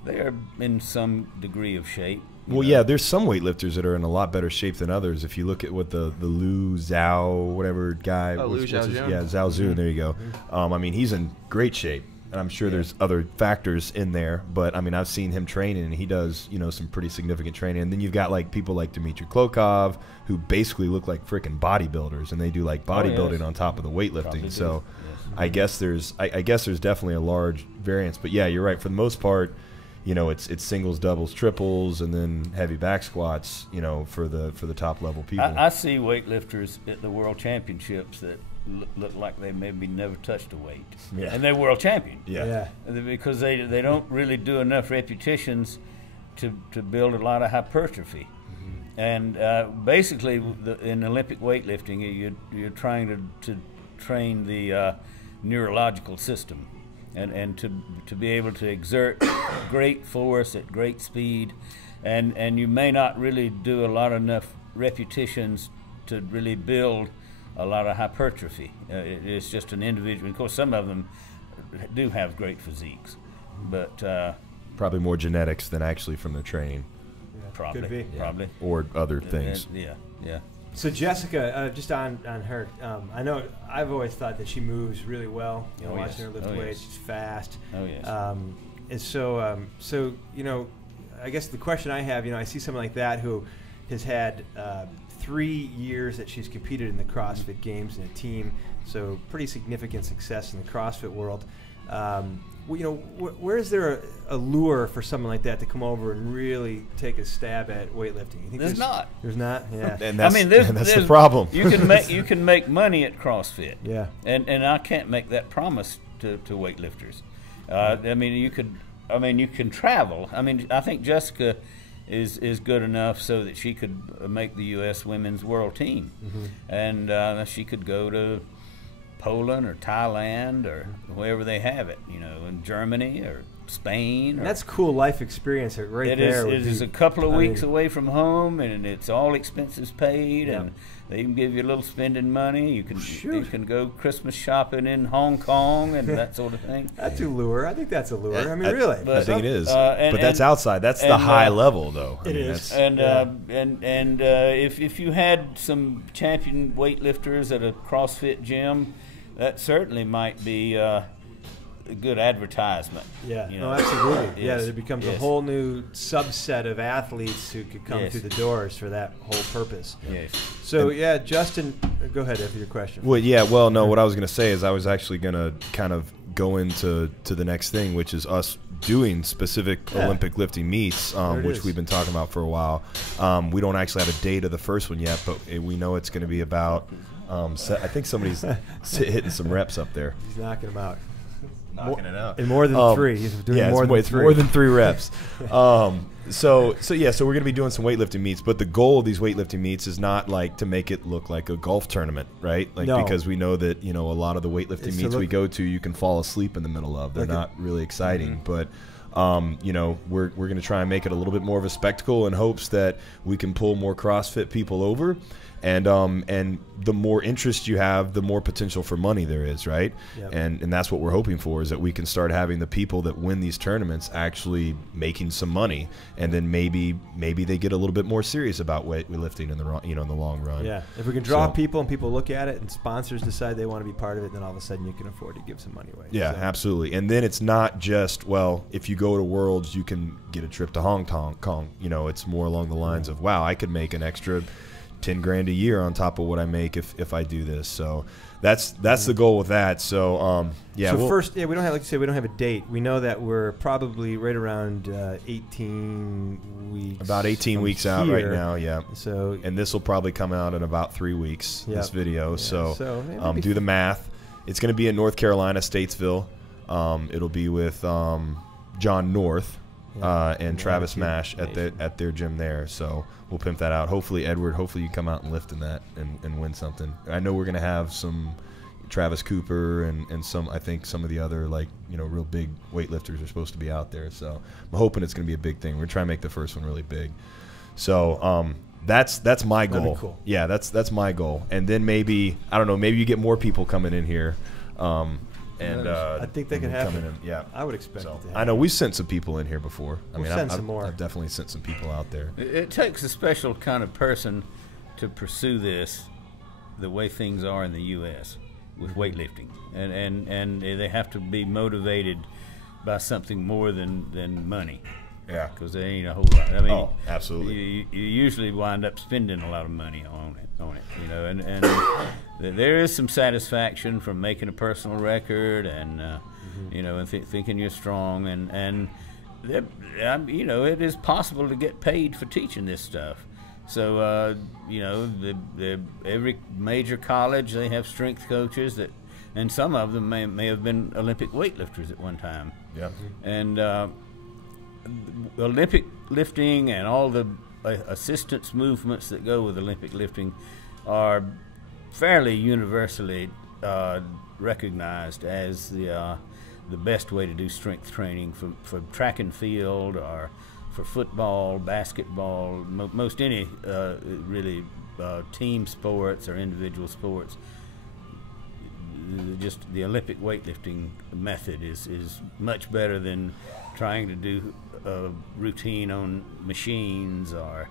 They're in some degree of shape. Well, yeah, there's some weightlifters that are in a lot better shape than others. If you look at what the Liu Zhao, whatever guy, Zhao Zhu, there you go. I mean, he's in great shape, and I'm sure there's other factors in there. But I mean, I've seen him training, and he does, some pretty significant training. And then you've got like people like Dmitry Klokov, who basically look like freaking bodybuilders, and they do like bodybuilding on top of the weightlifting. So, I guess there's definitely a large variance. But yeah, you're right. For the most part, it's singles, doubles, triples, and then heavy back squats, for the top level people. I see weightlifters at the World Championships that look like they maybe never touched a weight, and they're world champion. Because they don't really do enough repetitions to build a lot of hypertrophy. And basically, in Olympic weightlifting, you're trying to train the neurological system. And to be able to exert great force at great speed, and you may not really do a lot enough repetitions to really build a lot of hypertrophy. It's just an individual. Of course, some of them do have great physiques, but probably more genetics than actually from their training. Probably, could be. Probably, or other things. Yeah. So Jessica, just on her, I know I've always thought that she moves really well. Watching her lift weights, she's fast. Oh yes. And so, I guess the question I have, I see someone like that who has had 3 years that she's competed in the CrossFit Games in a team, so pretty significant success in the CrossFit world. Where is there a lure for someone like that to come over and really take a stab at weightlifting? You think there's not. There's not. Yeah. And that's the problem. You can make money at CrossFit. Yeah. And I can't make that promise to weightlifters. You can travel. I think Jessica is good enough so that she could make the U.S. women's world team, and she could go to Poland or Thailand or wherever they have it, in Germany or Spain. That's cool life experience right there. It is a couple of weeks away from home, and it's all expenses paid, and they even give you a little spending money. You can go Christmas shopping in Hong Kong and that sort of thing. That's a lure. I think that's a lure. Really. I think it is. But that's outside. That's the high level, though. It is. If you had some champion weightlifters at a CrossFit gym, that certainly might be a good advertisement. Yeah, absolutely. Yes. There becomes a whole new subset of athletes who could come through the doors for that whole purpose. Yes. So, Justin, go ahead after your question. Well, no, what I was going to say is I was actually going to kind of go into the next thing, which is us doing specific Olympic lifting meets, which we've been talking about for a while. We don't actually have a date of the first one yet, but we know it's going to be about I think somebody's hitting some reps up there. He's knocking them out. Knocking it out. And more than 3. He's doing more than 3. More than 3 reps. So we're going to be doing some weightlifting meets, but the goal of these weightlifting meets is not like to make it look like a golf tournament, right? Because we know that, a lot of the weightlifting meets we go to, you can fall asleep in the middle of. They're not really exciting, but we're going to try and make it a little bit more of a spectacle in hopes that we can pull more CrossFit people over. And the more interest you have, the more potential for money there is, right? Yep. And that's what we're hoping for, is that we can start having the people that win these tournaments actually making some money, and then maybe they get a little bit more serious about weightlifting in the long run. Yeah, if we can draw people and people look at it and sponsors decide they want to be part of it, then all of a sudden you can afford to give some money away. Yeah, absolutely. And then it's not just, well, if you go to Worlds, you can get a trip to Hong Kong. You know, it's more along the lines of, wow, I could make an extra 10 grand a year on top of what I make if I do this. So that's the goal with that. So yeah. So first, we don't have, like you said, we don't have a date. We know that we're probably right around 18 weeks. About 18 weeks out right now. Yeah. So and this will probably come out in about 3 weeks. Yep. This video. Yeah. So do the math. It's going to be in North Carolina, Statesville. It'll be with John North. And Travis Mash at their gym there, so we'll pimp that out. Hopefully, Edward, you come out and lift in that and win something. I know we're gonna have some Travis Cooper and I think some of the other real big weightlifters are supposed to be out there. So I'm hoping it's gonna be a big thing. We're trying to make the first one really big. So that's my goal. That'd be cool. Yeah, that's my goal. And then maybe you get more people coming in here. I think that can happen. Yeah, I would expect it to happen. I know we've sent some people in here before. Send some more. I've definitely sent some people out there. It takes a special kind of person to pursue this the way things are in the U.S. with weightlifting, and they have to be motivated by something more than money. Yeah, because they ain't a whole lot. I mean, absolutely. You usually wind up spending a lot of money on it, and there is some satisfaction from making a personal record, and and thinking you're strong, and it is possible to get paid for teaching this stuff. So every major college, they have strength coaches and some of them may have been Olympic weightlifters at one time. Yeah, and Olympic lifting and all the assistance movements that go with Olympic lifting are fairly universally recognized as the best way to do strength training for track and field, or for football, basketball, most any really team sports or individual sports. Just the Olympic weightlifting method is much better than trying to do a routine on machines or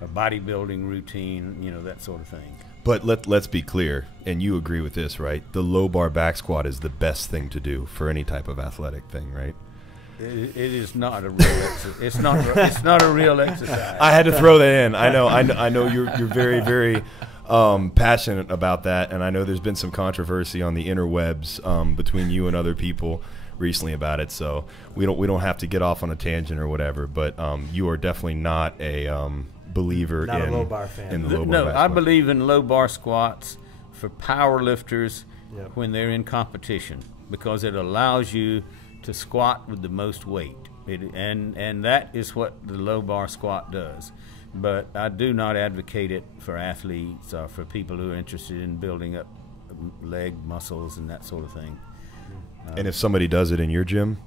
a bodybuilding routine, that sort of thing. But let's be clear, and you agree with this, right? The low bar back squat is the best thing to do for any type of athletic thing, right? It is not a real exercise. It's not a real exercise. I had to throw that in. I know you're very, very passionate about that, and I know there's been some controversy on the interwebs between you and other people recently about it. So we don't have to get off on a tangent or whatever. But you are definitely not a believer not in a low bar fan. In the low bar no, I squat. believe in low bar squats for power lifters when they're in competition, because it allows you to squat with the most weight, and that is what the low bar squat does. But I do not advocate it for athletes or for people who are interested in building up leg muscles and that sort of thing. And if somebody does it in your gym?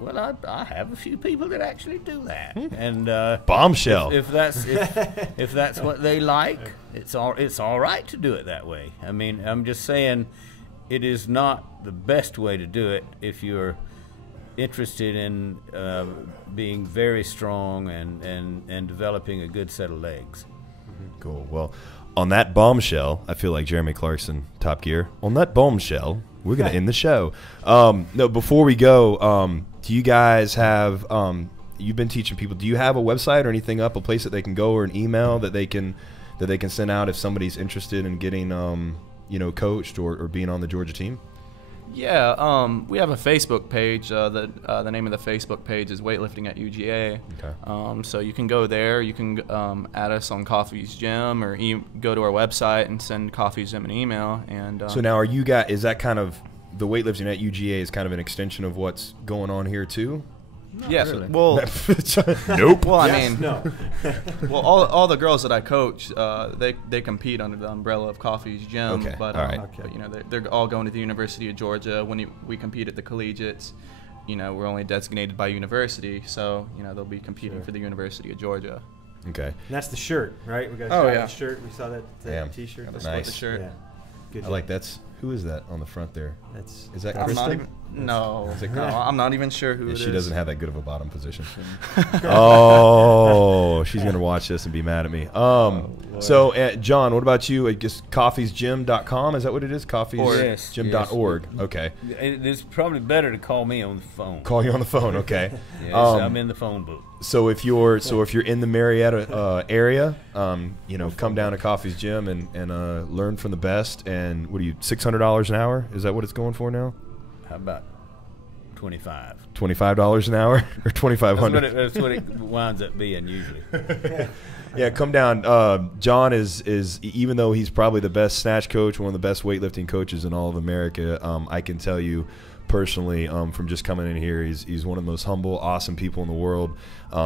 Well, I have a few people that actually do that, and bombshell. If that's what they like, it's all right to do it that way. I mean, I'm just saying, it is not the best way to do it if you're interested in being very strong and developing a good set of legs. Cool. Well, on that bombshell, I feel like Jeremy Clarkson, Top Gear. On that bombshell, we're going to end the show. No, before we go, do you guys have you've been teaching people, do you have a website or anything up, a place that they can go, or an email that they can send out if somebody's interested in getting coached or being on the Georgia team? Yeah, we have a Facebook page. The name of the Facebook page is Weightlifting at UGA. Okay. So you can go there. You can add us on Coffee's Gym, or go to our website and send Coffee's Gym an email. And so now, is that kind of the weightlifting at UGA is kind of an extension of what's going on here too? Yes. Really. Well, nope. Well, Yes, no. Well, all the girls that I coach, they compete under the umbrella of Coffee's Gym. Okay. But, all right. but they're all going to the University of Georgia. When we compete at the collegiates, we're only designated by university, so they'll be competing for the University of Georgia. Okay. And that's the shirt, right? We got a Oh, shot of yeah. the shirt. We saw that Damn. T-shirt. Got the Nice. split shirt. Yeah. Good. I like that's. Who is that on the front there? That's Is that I'm Kristen? not even. No, Is it- no, I'm not even sure who Yeah, it is. she doesn't have that good of a bottom position. Oh, she's gonna watch this and be mad at me. So John, what about you? I guess coffeesgym.com, is that what it is? Coffeesgym.org. Okay. It's probably better to call me on the phone. Call you on the phone. Okay. Yes, I'm in the phone book. So if you're in the Marietta area, come down to Coffee's Gym and learn from the best. And what are you, $600 an hour? Is that what it's going for now? How about 25? $25 an hour or $2,500? That's what it winds up being usually. Yeah, come down. John is even though he's probably the best snatch coach, one of the best weightlifting coaches in all of America. I can tell you personally, from just coming in here, he's one of the most humble, awesome people in the world.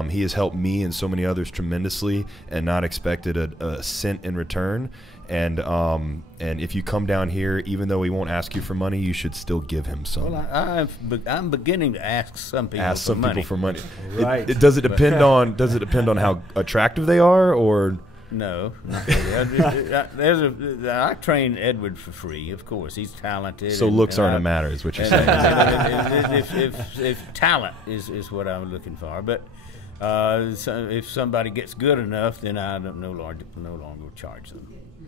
He has helped me and so many others tremendously, and not expected a cent in return. And if you come down here, even though he won't ask you for money, you should still give him some. Well, I'm beginning to ask some people Ask for some money. people for money. Right. Does it depend on how attractive they are, or? No, not really. I train Edward for free, of course. He's talented. So looks aren't a matter, is what you're saying. If talent is what I'm looking for, but if somebody gets good enough, then I no longer charge them.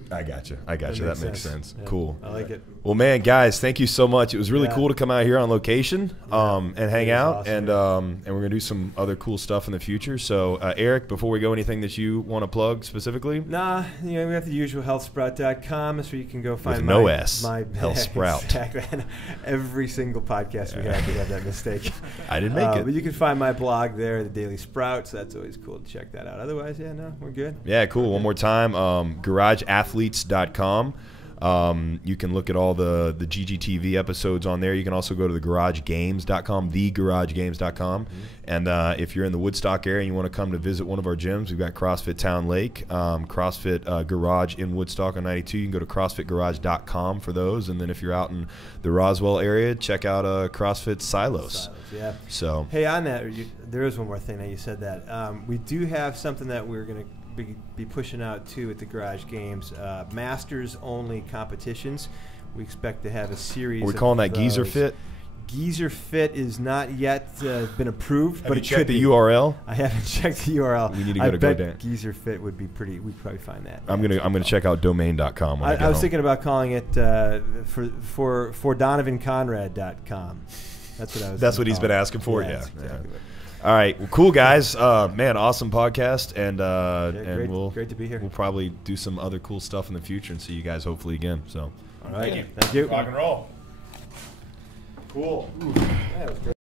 I got you. That makes sense. Yeah. Cool. I like it. Well, man, guys, thank you so much. It was really Yeah. cool to come out here on location and hang It was out, awesome. and we're gonna do some other cool stuff in the future. So, Eric, before we go, anything that you want to plug specifically? Nah, we have the usual healthsprout.com. That's where you can go find no my, S, my Health Sprout. Exactly. Every single podcast we have that mistake. I didn't make it. But you can find my blog there, the Daily Sprout. So that's always cool to check that out. Otherwise, we're good. Yeah, cool. One more time, garageathletes.com. You can look at all the GGTV episodes on there. You can also go to thegaragegames.com, thegaragegames.com. And if you're in the Woodstock area and you want to come to visit one of our gyms, we've got CrossFit Town Lake, CrossFit Garage in Woodstock on 92. You can go to CrossFitGarage.com for those. And then if you're out in the Roswell area, check out CrossFit Silos. Yeah. So, hey, on that, there is one more thing that you said that. We do have something that we're going to be pushing out too at the Garage Games, masters only competitions. We expect to have a series. are we calling that Geezer those. Fit? Geezer Fit is not yet been approved, Have but you it checked could the be. URL? I haven't checked the URL. We need to I go bet down. Geezer Fit would be pretty. We'd probably find that. I'm gonna check out domain.com. When I I was home. thinking about calling it for DonovanConrad.com. That's what I was. That's gonna what he's call been it. asking for. Yeah, Yeah. that's exactly what. All right, well, cool guys. Man, awesome podcast, and great to be here. We'll probably do some other cool stuff in the future and see you guys hopefully again. So, All right, thank you. rock and roll. Cool. That was great.